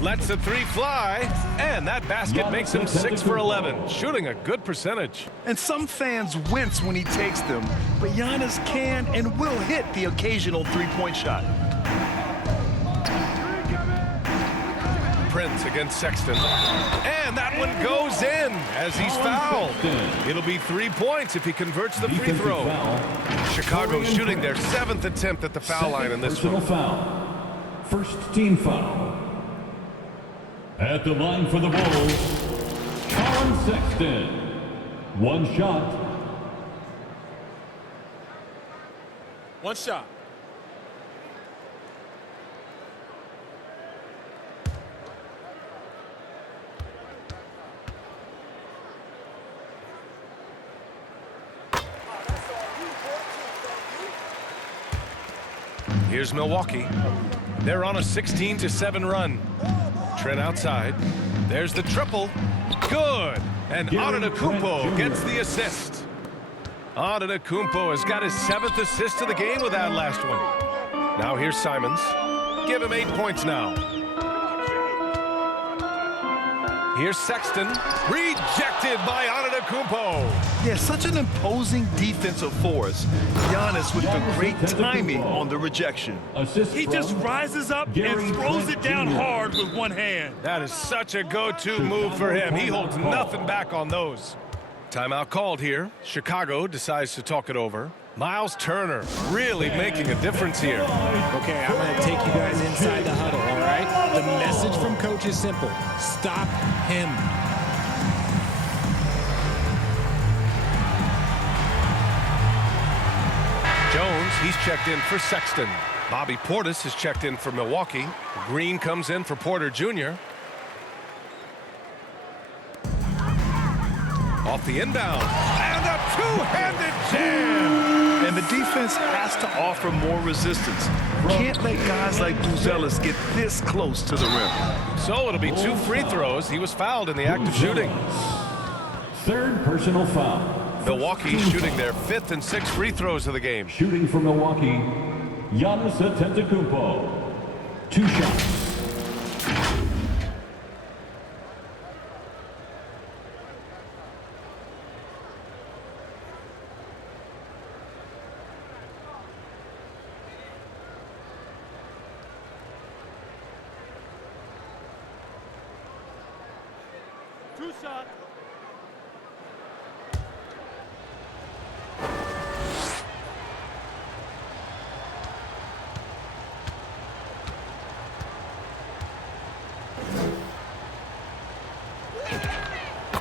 Lets the 3 fly, and that basket makes him 6 for 11, shooting a good percentage. And some fans wince when he takes them, but Giannis can and will hit the occasional three-point shot. Prince against Sexton, and that one goes in as he's fouled. It'll be 3 points if he converts the free throw. Chicago shooting their 7th attempt at the foul line in this one. First team foul. At the line for the Bulls, Colin Sexton. 1 shot. 1 shot. Here's Milwaukee. They're on a 16-7 run. Trent outside. There's the triple. Good. And Antetokounmpo gets the assist. Antetokounmpo has got his 7th assist of the game with that last one. Now here's Simons. Give him 8 points now. Here's Sexton. Rejected by Antetokounmpo. Yeah, such an imposing defensive force. Giannis with the great timing on the rejection. He just rises up and throws it down hard with one hand. That is such a go-to move for him. He holds nothing back on those. Timeout called here. Chicago decides to talk it over. Miles Turner really making a difference here. Okay, I'm going to take you guys inside the huddle, all right? The message from coach is simple. Stop him. Jones, he's checked in for Sexton. Bobby Portis has checked in for Milwaukee. Green comes in for Porter Jr. Off the inbound. And a two-handed jam. And the defense has to offer more resistance. Can't let guys like Buzelis get this close to the rim. So it'll be 2 free throws. He was fouled in the act of shooting. 3rd personal foul. Milwaukee shooting their 5th and 6th free throws of the game. Shooting for Milwaukee, Giannis Antetokounmpo. 2 shots.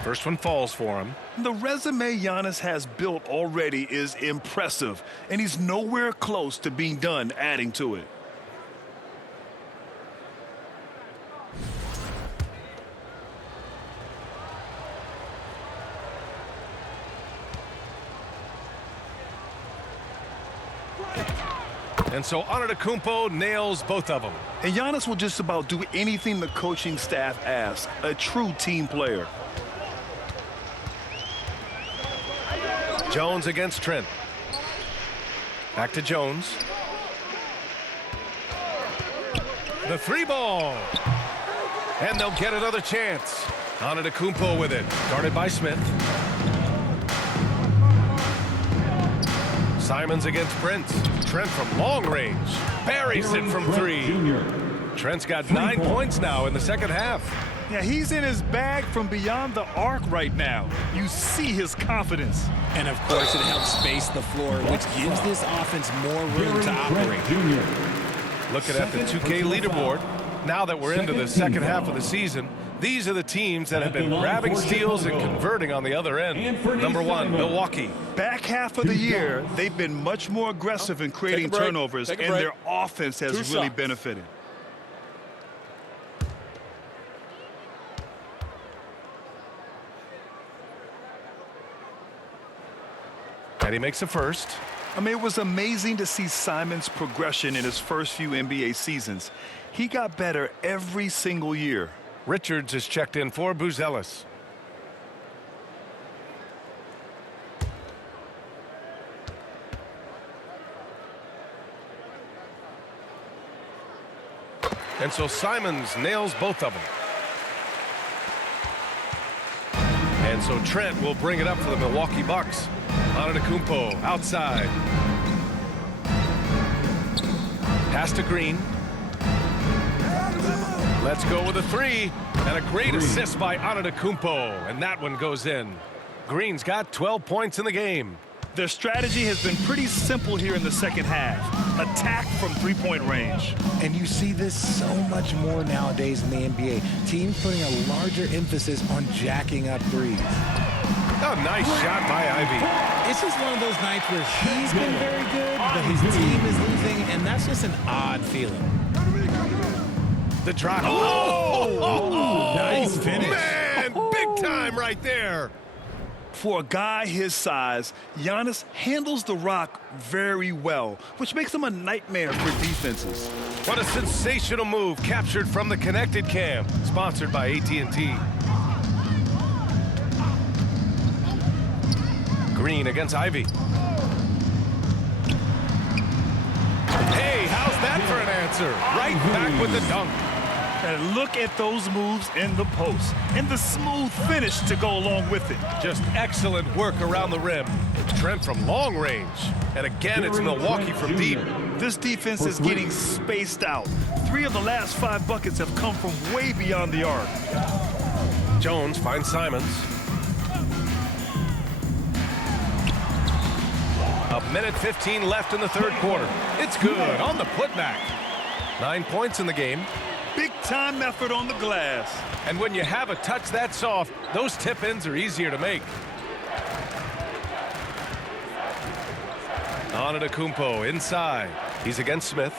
First one falls for him. The resume Giannis has built already is impressive, and he's nowhere close to being done adding to it. And so Antetokounmpo nails both of them. And Giannis will just about do anything the coaching staff asks. A true team player. Jones against Trent. Back to Jones. The 3-ball. And they'll get another chance. Antetokounmpo with it. Guarded by Smith. Simons against Prince. Trent from long range. Buries it from 3. Trent's got 9 points now in the second half. Yeah, he's in his bag from beyond the arc right now. You see his confidence. And of course, it helps space the floor, which gives this offense more room to operate. Looking at the 2K leaderboard, now that we're into the second half of the season, these are the teams that have been grabbing steals and converting on the other end. Number 1, Milwaukee. Back half of the year, they've been much more aggressive in creating turnovers, and their offense has really benefited. And he makes a first. I mean, it was amazing to see Simon's progression in his first few NBA seasons. He got better every single year. Richards is checked in for Buzelis. And so Simons nails both of them. And so Trent will bring it up for the Milwaukee Bucks. Antetokounmpo outside. Pass to Green. Let's go with a 3. And a great assist by Antetokounmpo. And that one goes in. Green's got 12 points in the game. Their strategy has been pretty simple here in the second half. Attack from three-point range. And you see this so much more nowadays in the NBA. Teams putting a larger emphasis on jacking up threes. Oh, nice shot by Ivy. It's just one of those nights where he's been very good, but his team is losing, and that's just an odd feeling. The drop. Oh! Nice finish. Man, big time right there. For a guy his size, Giannis handles the rock very well, which makes him a nightmare for defenses. What a sensational move captured from the Connected Cam, sponsored by AT&T. Green against Ivy. Hey, how's that for an answer? Right back with the dunk. And look at those moves in the post and the smooth finish to go along with it. Just excellent work around the rim. Trent from long range. And again, it's Milwaukee from deep. This defense is getting spaced out. 3 of the last 5 buckets have come from way beyond the arc. Jones finds Simons. A minute 15 left in the third quarter. It's good on the putback. 9 points in the game. Big-time effort on the glass. And when you have a touch that soft, those tip-ins are easier to make. Antetokounmpo inside. He's against Smith.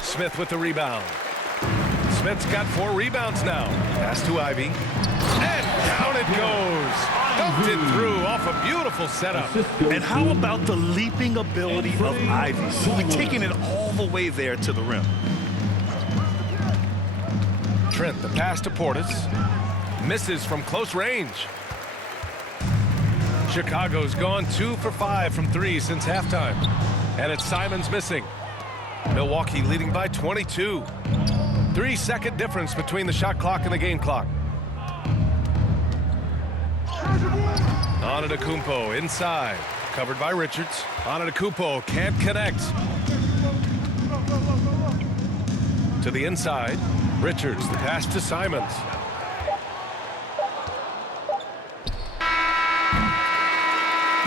Smith with the rebound. Smith's got 4 rebounds now. Pass to Ivy. And down it goes. Dumped it through off a beautiful setup. And how about the leaping ability of Ivy? Like taking it all the way there to the rim. Trent, the pass to Portis. Misses from close range. Chicago's gone 2 for 5 from 3 since halftime. And it's Simons missing. Milwaukee leading by 22. 3-second difference between the shot clock and the game clock. Antetokounmpo inside. Covered by Richards. Antetokounmpo can't connect. To the inside. Richards, the pass to Simons.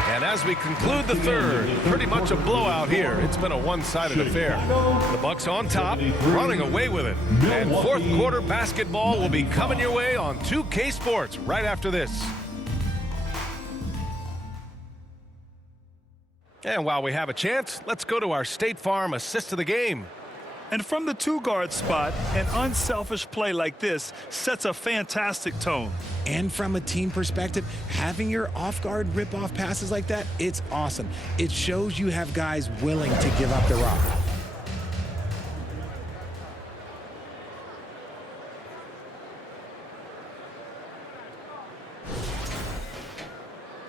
And as we conclude the third, pretty much a blowout here. It's been a one-sided affair. The Bucks on top, running away with it. And fourth quarter basketball will be coming your way on 2K Sports right after this. And while we have a chance, let's go to our State Farm assist of the game. And from the 2-guard spot, an unselfish play like this sets a fantastic tone. And from a team perspective, having your off-guard rip-off passes like that, it's awesome. It shows you have guys willing to give up the rock.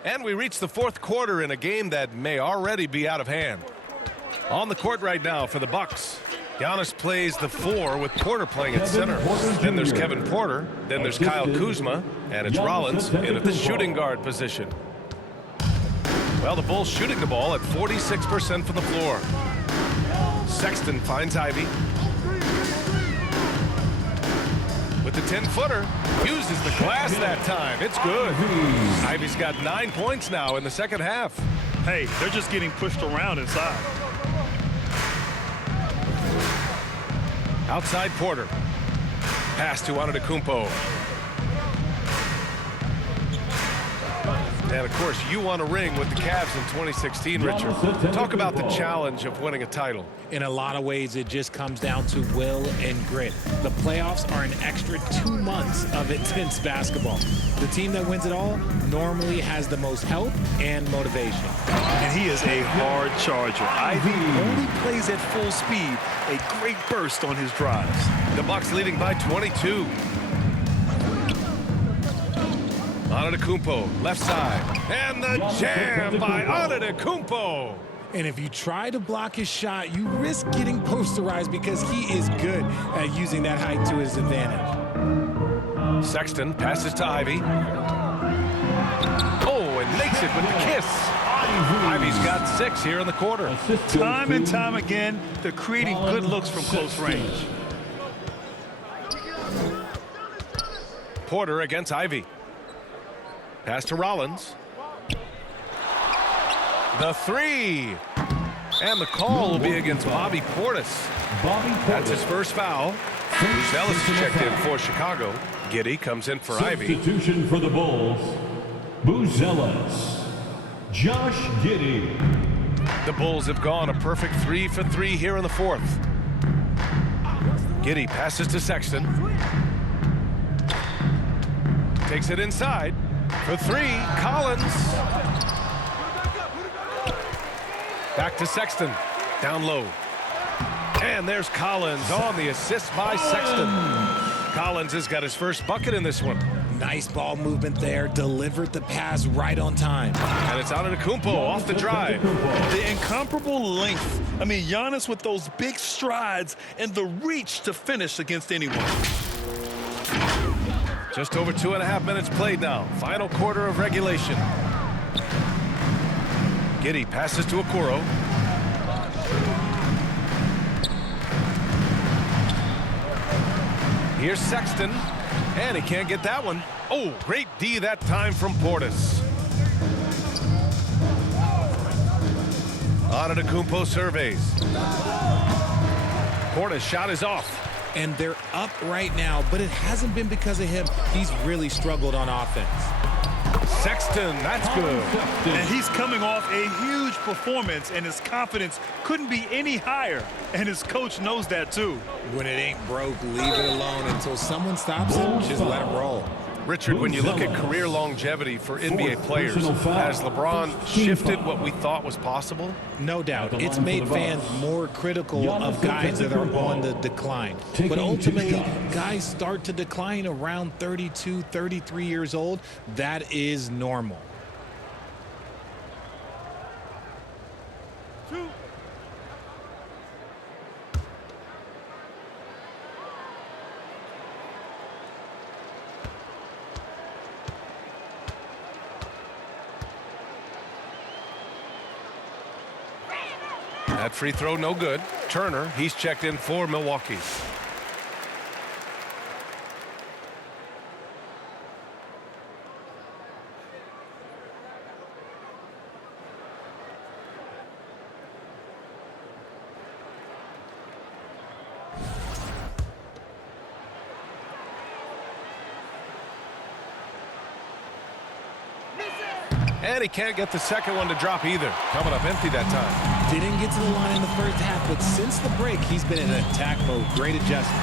And we reach the fourth quarter in a game that may already be out of hand. On the court right now for the Bucks. Giannis plays the 4 with Porter playing at center. Then there's Kevin Porter. Then there's Kyle Kuzma. And it's Rollins in at the shooting guard position. Well, the Bulls shooting the ball at 46% from the floor. Sexton finds Ivy. with the 10-footer. Uses the glass that time. It's good. Ivy's got 9 points now in the second half. Hey, they're just getting pushed around inside. Outside Porter. Pass to Antetokounmpo. And, of course, you won a ring with the Cavs in 2016, Richard. Talk about the challenge of winning a title. In a lot of ways, it just comes down to will and grit. The playoffs are an extra 2 months of intense basketball. The team that wins it all normally has the most help and motivation. And he is a hard charger. Ivy only plays at full speed. A great burst on his drives. The Bucks leading by 22. Antetokounmpo, left side. And the jam by Antetokounmpo. And if you try to block his shot, you risk getting posterized because he is good at using that height to his advantage. Sexton passes to Ivy. Oh, and makes it with the kiss. Ivy's got 6 here in the quarter. Time and time again, they're creating good looks from close range. Porter against Ivy. Pass to Rollins. The 3. And the call will be against Bobby Portis. That's his first foul. Ellis checked in for Chicago. Giddey comes in for Ivy. Substitution for the Bulls. Buzelis. Josh Giddey. The Bulls have gone a perfect 3 for 3 here in the fourth. Giddey passes to Sexton. Takes it inside. For 3, Collins. Back to Sexton. Down low. And there's Collins on the assist by Sexton. Collins has got his first bucket in this one. Nice ball movement there. Delivered the pass right on time. And it's Antetokounmpo off the drive. The incomparable length. I mean, Giannis with those big strides and the reach to finish against anyone. Just over 2.5 minutes played now. Final quarter of regulation. Giddey passes to Okoro. Here's Sexton. And he can't get that one. Oh, great D that time from Portis. Antetokounmpo surveys. Portis' shot is off. And they're up right now, but it hasn't been because of him. He's really struggled on offense. Sexton, that's good. And he's coming off a huge performance, and his confidence couldn't be any higher. And his coach knows that, too. When it ain't broke, leave it alone until someone stops it. Just let it roll. Richard, when you look at career longevity for NBA players, has LeBron shifted what we thought was possible? No doubt. It's made fans more critical of guys that are on the decline. But ultimately, guys start to decline around 32, 33 years old. That is normal. That free throw, no good. Turner, he's checked in for Milwaukee. And he can't get the second one to drop either. Coming up empty that time. Didn't get to the line in the first half, but since the break, he's been in attack mode. Great adjustment.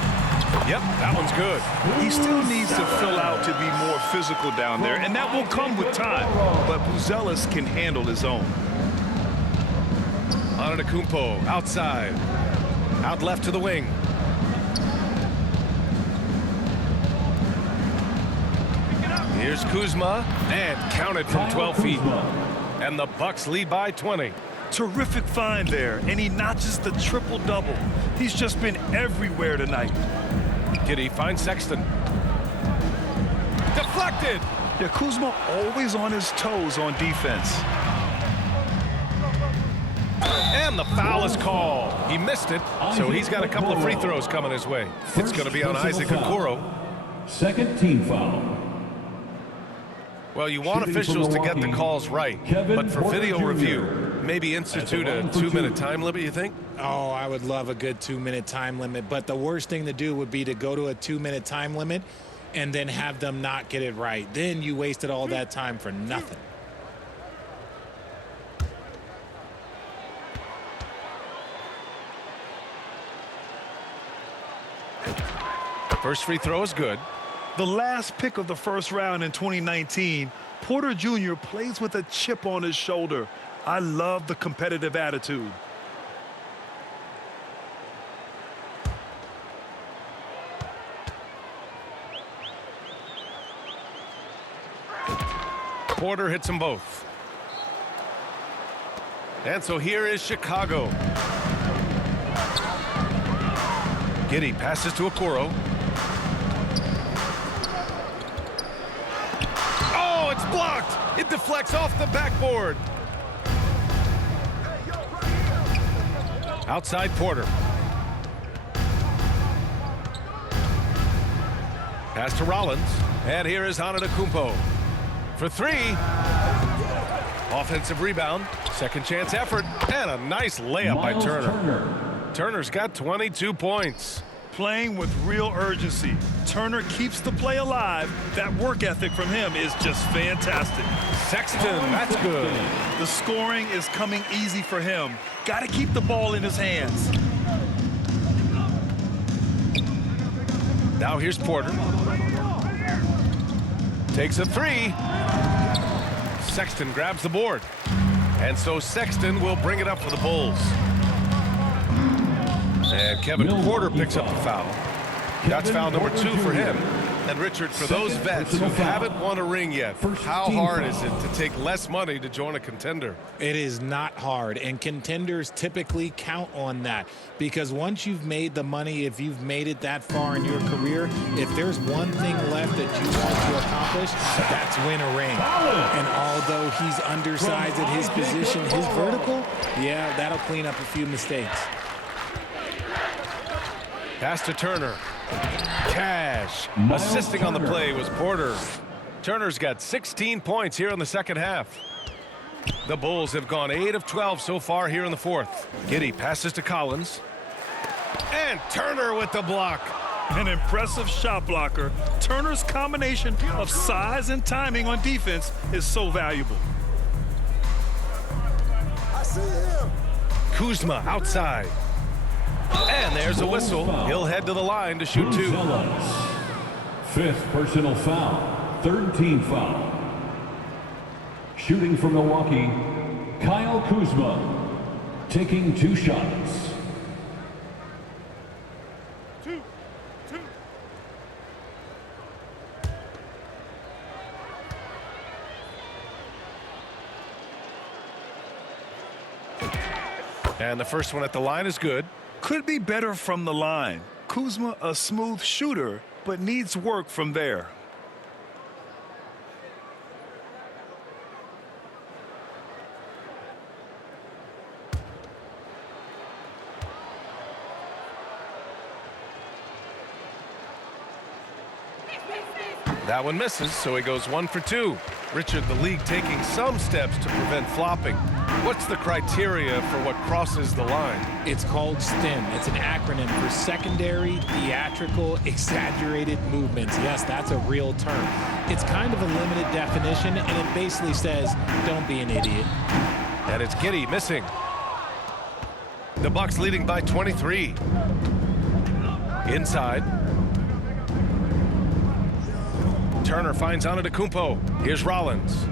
Yep, that one's good. He still needs to fill out to be more physical down there, and that will come with time. But Buzelis can handle his own. Antetokounmpo outside. Out left to the wing. Here's Kuzma, and counted from 12 feet. And the Bucks lead by 20. Terrific find there, and he notches the triple-double. He's just been everywhere tonight. Giddey finds Sexton. Deflected! Yeah, Kuzma always on his toes on defense. And the foul is called. He missed it, so he's got a couple of free throws coming his way. It's going to be on Isaac Okoro. Second team foul. Well, you want Shooting officials for to get the Milwaukee, calls right, Kevin but for Porter video Jr. review, maybe institute a 2-minute time limit, you think? Oh, I would love a good 2-minute time limit, but the worst thing to do would be to go to a 2-minute time limit and then have them not get it right. Then you wasted all that time for nothing. First free throw is good. The last pick of the first round in 2019, Porter Jr. plays with a chip on his shoulder. I love the competitive attitude. Porter hits them both. And so here is Chicago. Giddey passes to Okoro. Oh, it's blocked. It deflects off the backboard. Outside Porter. Pass to Rollins. And here is Antetokounmpo. For three. Offensive rebound. Second chance effort. And a nice layup by Turner. Turner's got 22 points. Playing with real urgency. Turner keeps the play alive. That work ethic from him is just fantastic. Sexton, that's good. The scoring is coming easy for him. Got to keep the ball in his hands. Now here's Porter. Takes a three. Sexton grabs the board. And so Sexton will bring it up for the Bulls. And Kevin Porter picks up the foul. That's foul number 2 for him. And Richard, for those vets who haven't won a ring yet, how hard is it to take less money to join a contender? It is not hard, and contenders typically count on that, because once you've made the money, if you've made it that far in your career, if there's one thing left that you want to accomplish, that's win a ring. And although he's undersized at his position, his vertical, yeah, that'll clean up a few mistakes. Pass to Turner. Cash. Assisting on the play was Porter. Turner's got 16 points here in the second half. The Bulls have gone 8 of 12 so far here in the fourth. Giddey passes to Collins. And Turner with the block. An impressive shot blocker. Turner's combination of size and timing on defense is so valuable. I see him. Kuzma outside. And there's a whistle. He'll head to the line to shoot 2. Fifth personal foul. Third team foul. Shooting for Milwaukee, Kyle Kuzma. Taking 2 shots. And the first one at the line is good. Could be better from the line. Kuzma, a smooth shooter, but needs work from there. That one misses, so he goes 1 for 2. Richard, the league taking some steps to prevent flopping. What's the criteria for what crosses the line? It's called STEM. It's an acronym for secondary, theatrical, exaggerated movements. Yes, that's a real term. It's kind of a limited definition, and it basically says, don't be an idiot. And it's Giddey missing. The Bucks leading by 23. Inside. Turner finds Antetokounmpo. Here's Rollins.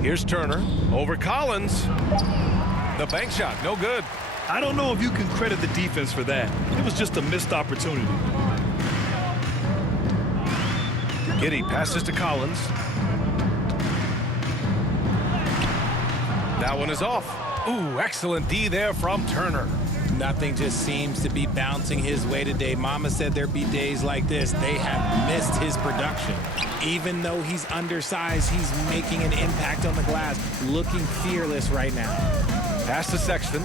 Here's Turner. Over Collins. The bank shot, no good. I don't know if you can credit the defense for that. It was just a missed opportunity. Giddey passes to Collins. That one is off. Ooh, excellent D there from Turner. Nothing just seems to be bouncing his way today. Mama said there'd be days like this. They have missed his production. Even though he's undersized, he's making an impact on the glass, looking fearless right now. Pass to Sexton.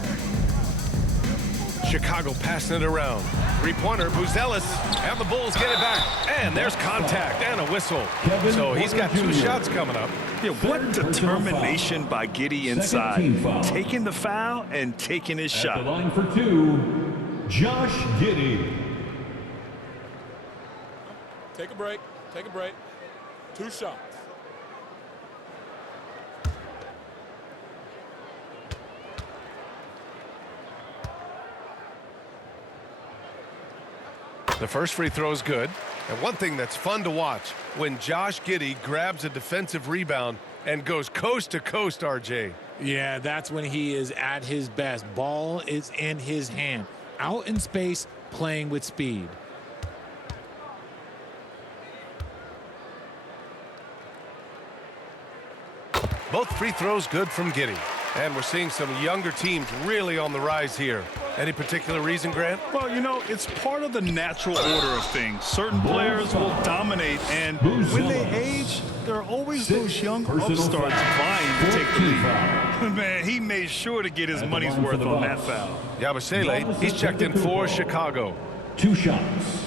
Chicago passing it around. Three-pointer, Buzelis, and the Bulls get it back. And there's contact and a whistle. So he's got 2 shots coming up. Yeah, what determination by Giddey inside. Taking the foul and taking his At shot. the line for 2, Josh Giddey. Take a break. Take a break. 2 shots. The first free throw is good. And one thing that's fun to watch, when Josh Giddey grabs a defensive rebound and goes coast to coast, RJ. Yeah, that's when he is at his best. Ball is in his hand. Out in space, playing with speed. Both free throws good from Giddey. And we're seeing some younger teams really on the rise here. Any particular reason, Grant? Well, you know, it's part of the natural order of things. Certain players will dominate, and when they age, there are always those young upstarts vying to take the lead. Man, he made sure to get his money's worth on that foul. Yabusele, he's checked in for Chicago. 2 shots.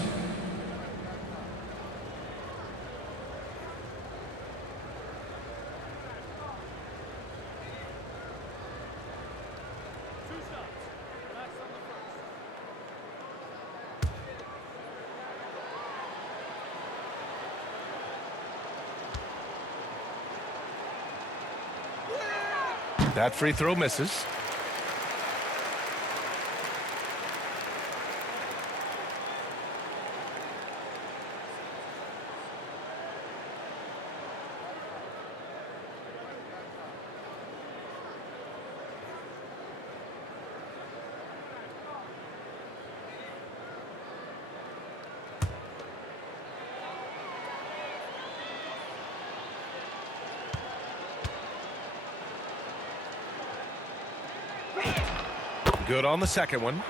That free throw misses. Good on the second one.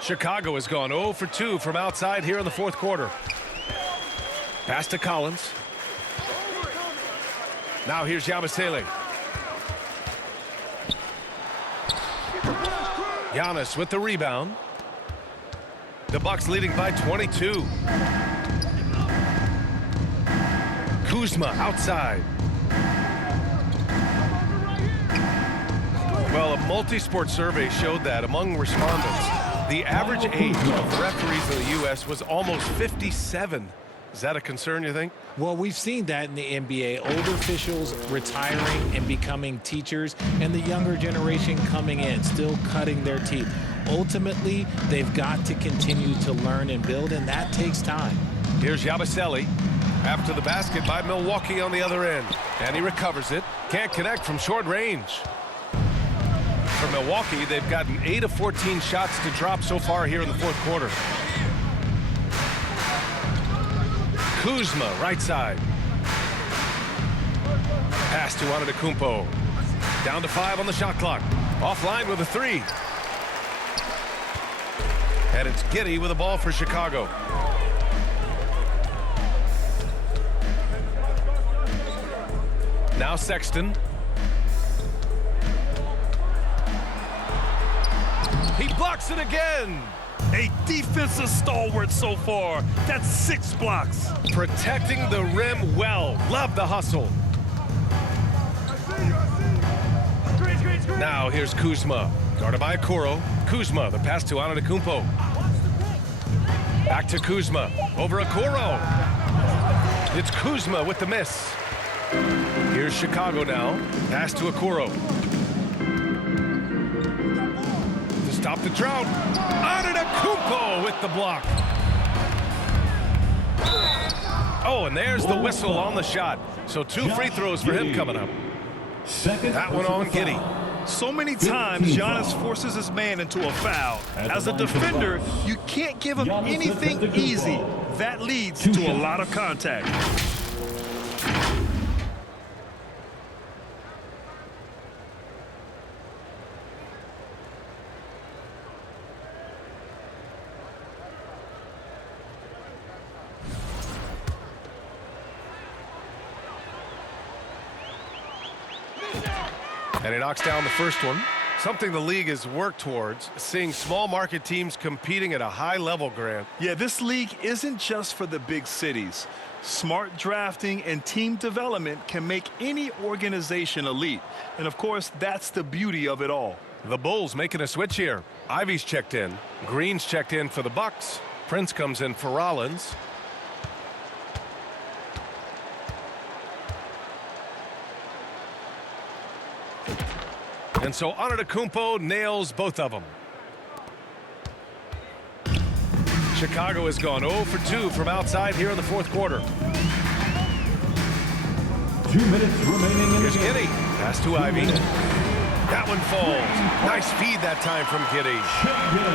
Chicago has gone 0 for 2 from outside here in the 4th quarter. Pass to Collins. Now here's Yabusele. Giannis with the rebound. The Bucks leading by 22. Kuzma outside. Well, a multi-sport survey showed that among respondents, the average age of referees in the U.S. was almost 57. Is that a concern, you think? Well, we've seen that in the NBA. Older officials retiring and becoming teachers, and the younger generation coming in, still cutting their teeth. Ultimately, they've got to continue to learn and build, and that takes time. Here's Yabusele after the basket by Milwaukee on the other end. And he recovers it. Can't connect from short range. For Milwaukee, they've gotten 8 of 14 shots to drop so far here in the 4th quarter. Kuzma, right side. Pass to Antetokounmpo. Down to 5 on the shot clock. Offline with a 3. And it's Giddey with the ball for Chicago. Now Sexton. He blocks it again. A defensive stalwart so far. That's 6 blocks. Protecting the rim well. Love the hustle. Now here's Kuzma. Guarded by Okoro. Kuzma, the pass to Antetokounmpo. Back to Kuzma. Over Okoro. It's Kuzma with the miss. Here's Chicago now. Pass to Okoro. To stop the drought. Antetokounmpo with the block. Oh, and there's the whistle on the shot. So 2 free throws for him coming up. That one on Giddey. So many times Giannis forces his man into a foul. As a defender, you can't give him anything easy. That leads to a lot of contact. And he knocks down the first one. Something the league has worked towards, seeing small market teams competing at a high level, Grant. Yeah, this league isn't just for the big cities. Smart drafting and team development can make any organization elite. And of course, that's the beauty of it all. The Bulls making a switch here. Ivy's checked in. Green's checked in for the Bucks. Prince comes in for Rollins. And so Antetokounmpo nails both of them. Chicago has gone 0 for 2 from outside here in the fourth quarter. 2 minutes remaining in Here's the game. Giddey. Pass to Ivy. That one falls. Nice feed that time from Giddey.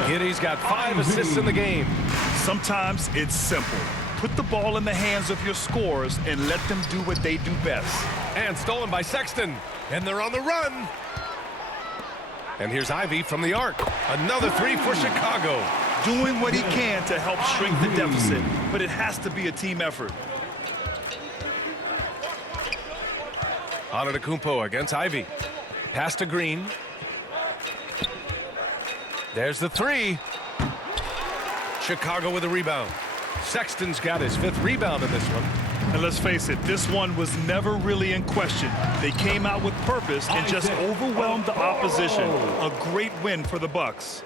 Giddey's got 5 assists in the game. Sometimes it's simple. Put the ball in the hands of your scorers and let them do what they do best. And stolen by Sexton. And they're on the run. And here's Ivy from the arc. Another 3 for Chicago. Doing what he can to help shrink the deficit, but it has to be a team effort. Antetokounmpo against Ivy. Pass to Green. There's the 3. Chicago with a rebound. Sexton's got his 5th rebound in this one. And let's face it, this one was never really in question. They came out with purpose and just overwhelmed the opposition. A great win for the Bucks.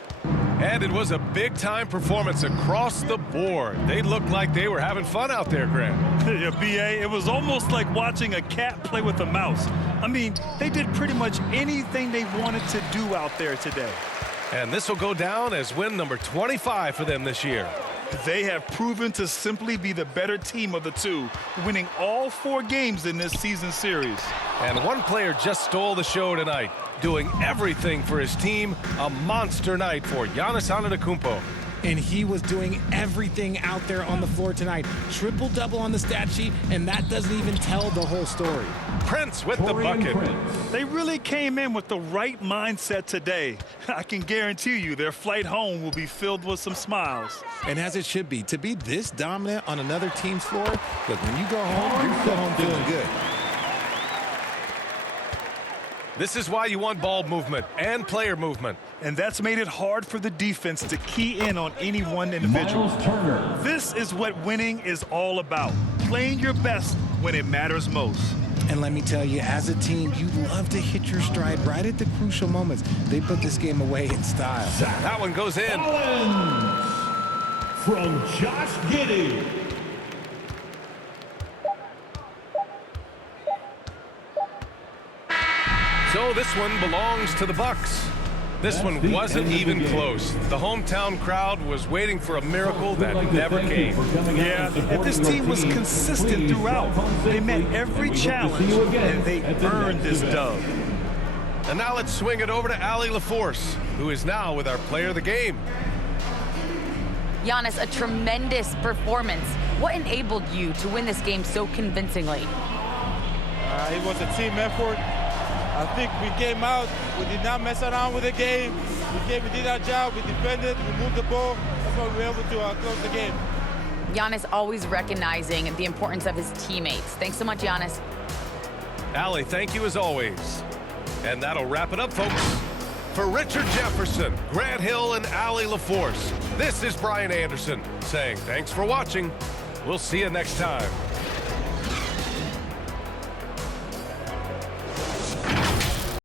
And it was a big-time performance across the board. They looked like they were having fun out there, Grant. Yeah, B.A., it was almost like watching a cat play with a mouse. I mean, they did pretty much anything they wanted to do out there today. And this will go down as win number 25 for them this year. They have proven to simply be the better team of the two, winning all 4 games in this season series. And one player just stole the show tonight, doing everything for his team. A monster night for Giannis Antetokounmpo. And he was doing everything out there on the floor tonight. Triple-double on the stat sheet, and that doesn't even tell the whole story. Prince with the bucket. They really came in with the right mindset today. I can guarantee you their flight home will be filled with some smiles. And as it should be, to be this dominant on another team's floor, look, when you go home feeling good. This is why you want ball movement and player movement. And that's made it hard for the defense to key in on any one individual. This is what winning is all about. Playing your best when it matters most. And let me tell you, as a team, you love to hit your stride right at the crucial moments. They put this game away in style. That one goes in. From Josh Giddey. So this one belongs to the Bucks. This one wasn't even close. The hometown crowd was waiting for a miracle that never came. Yeah, and this team was consistent throughout. They met every challenge, and they earned this dub. And now let's swing it over to Allie LaForce, who is now with our player of the game. Giannis, a tremendous performance. What enabled you to win this game so convincingly? It was a team effort. I think we came out, we did not mess around with the game. We did our job, we defended, we moved the ball. That's why we were able to close the game. Giannis always recognizing the importance of his teammates. Thanks so much, Giannis. Allie, thank you as always. And that'll wrap it up, folks. For Richard Jefferson, Grant Hill, and Allie LaForce, this is Brian Anderson saying thanks for watching. We'll see you next time.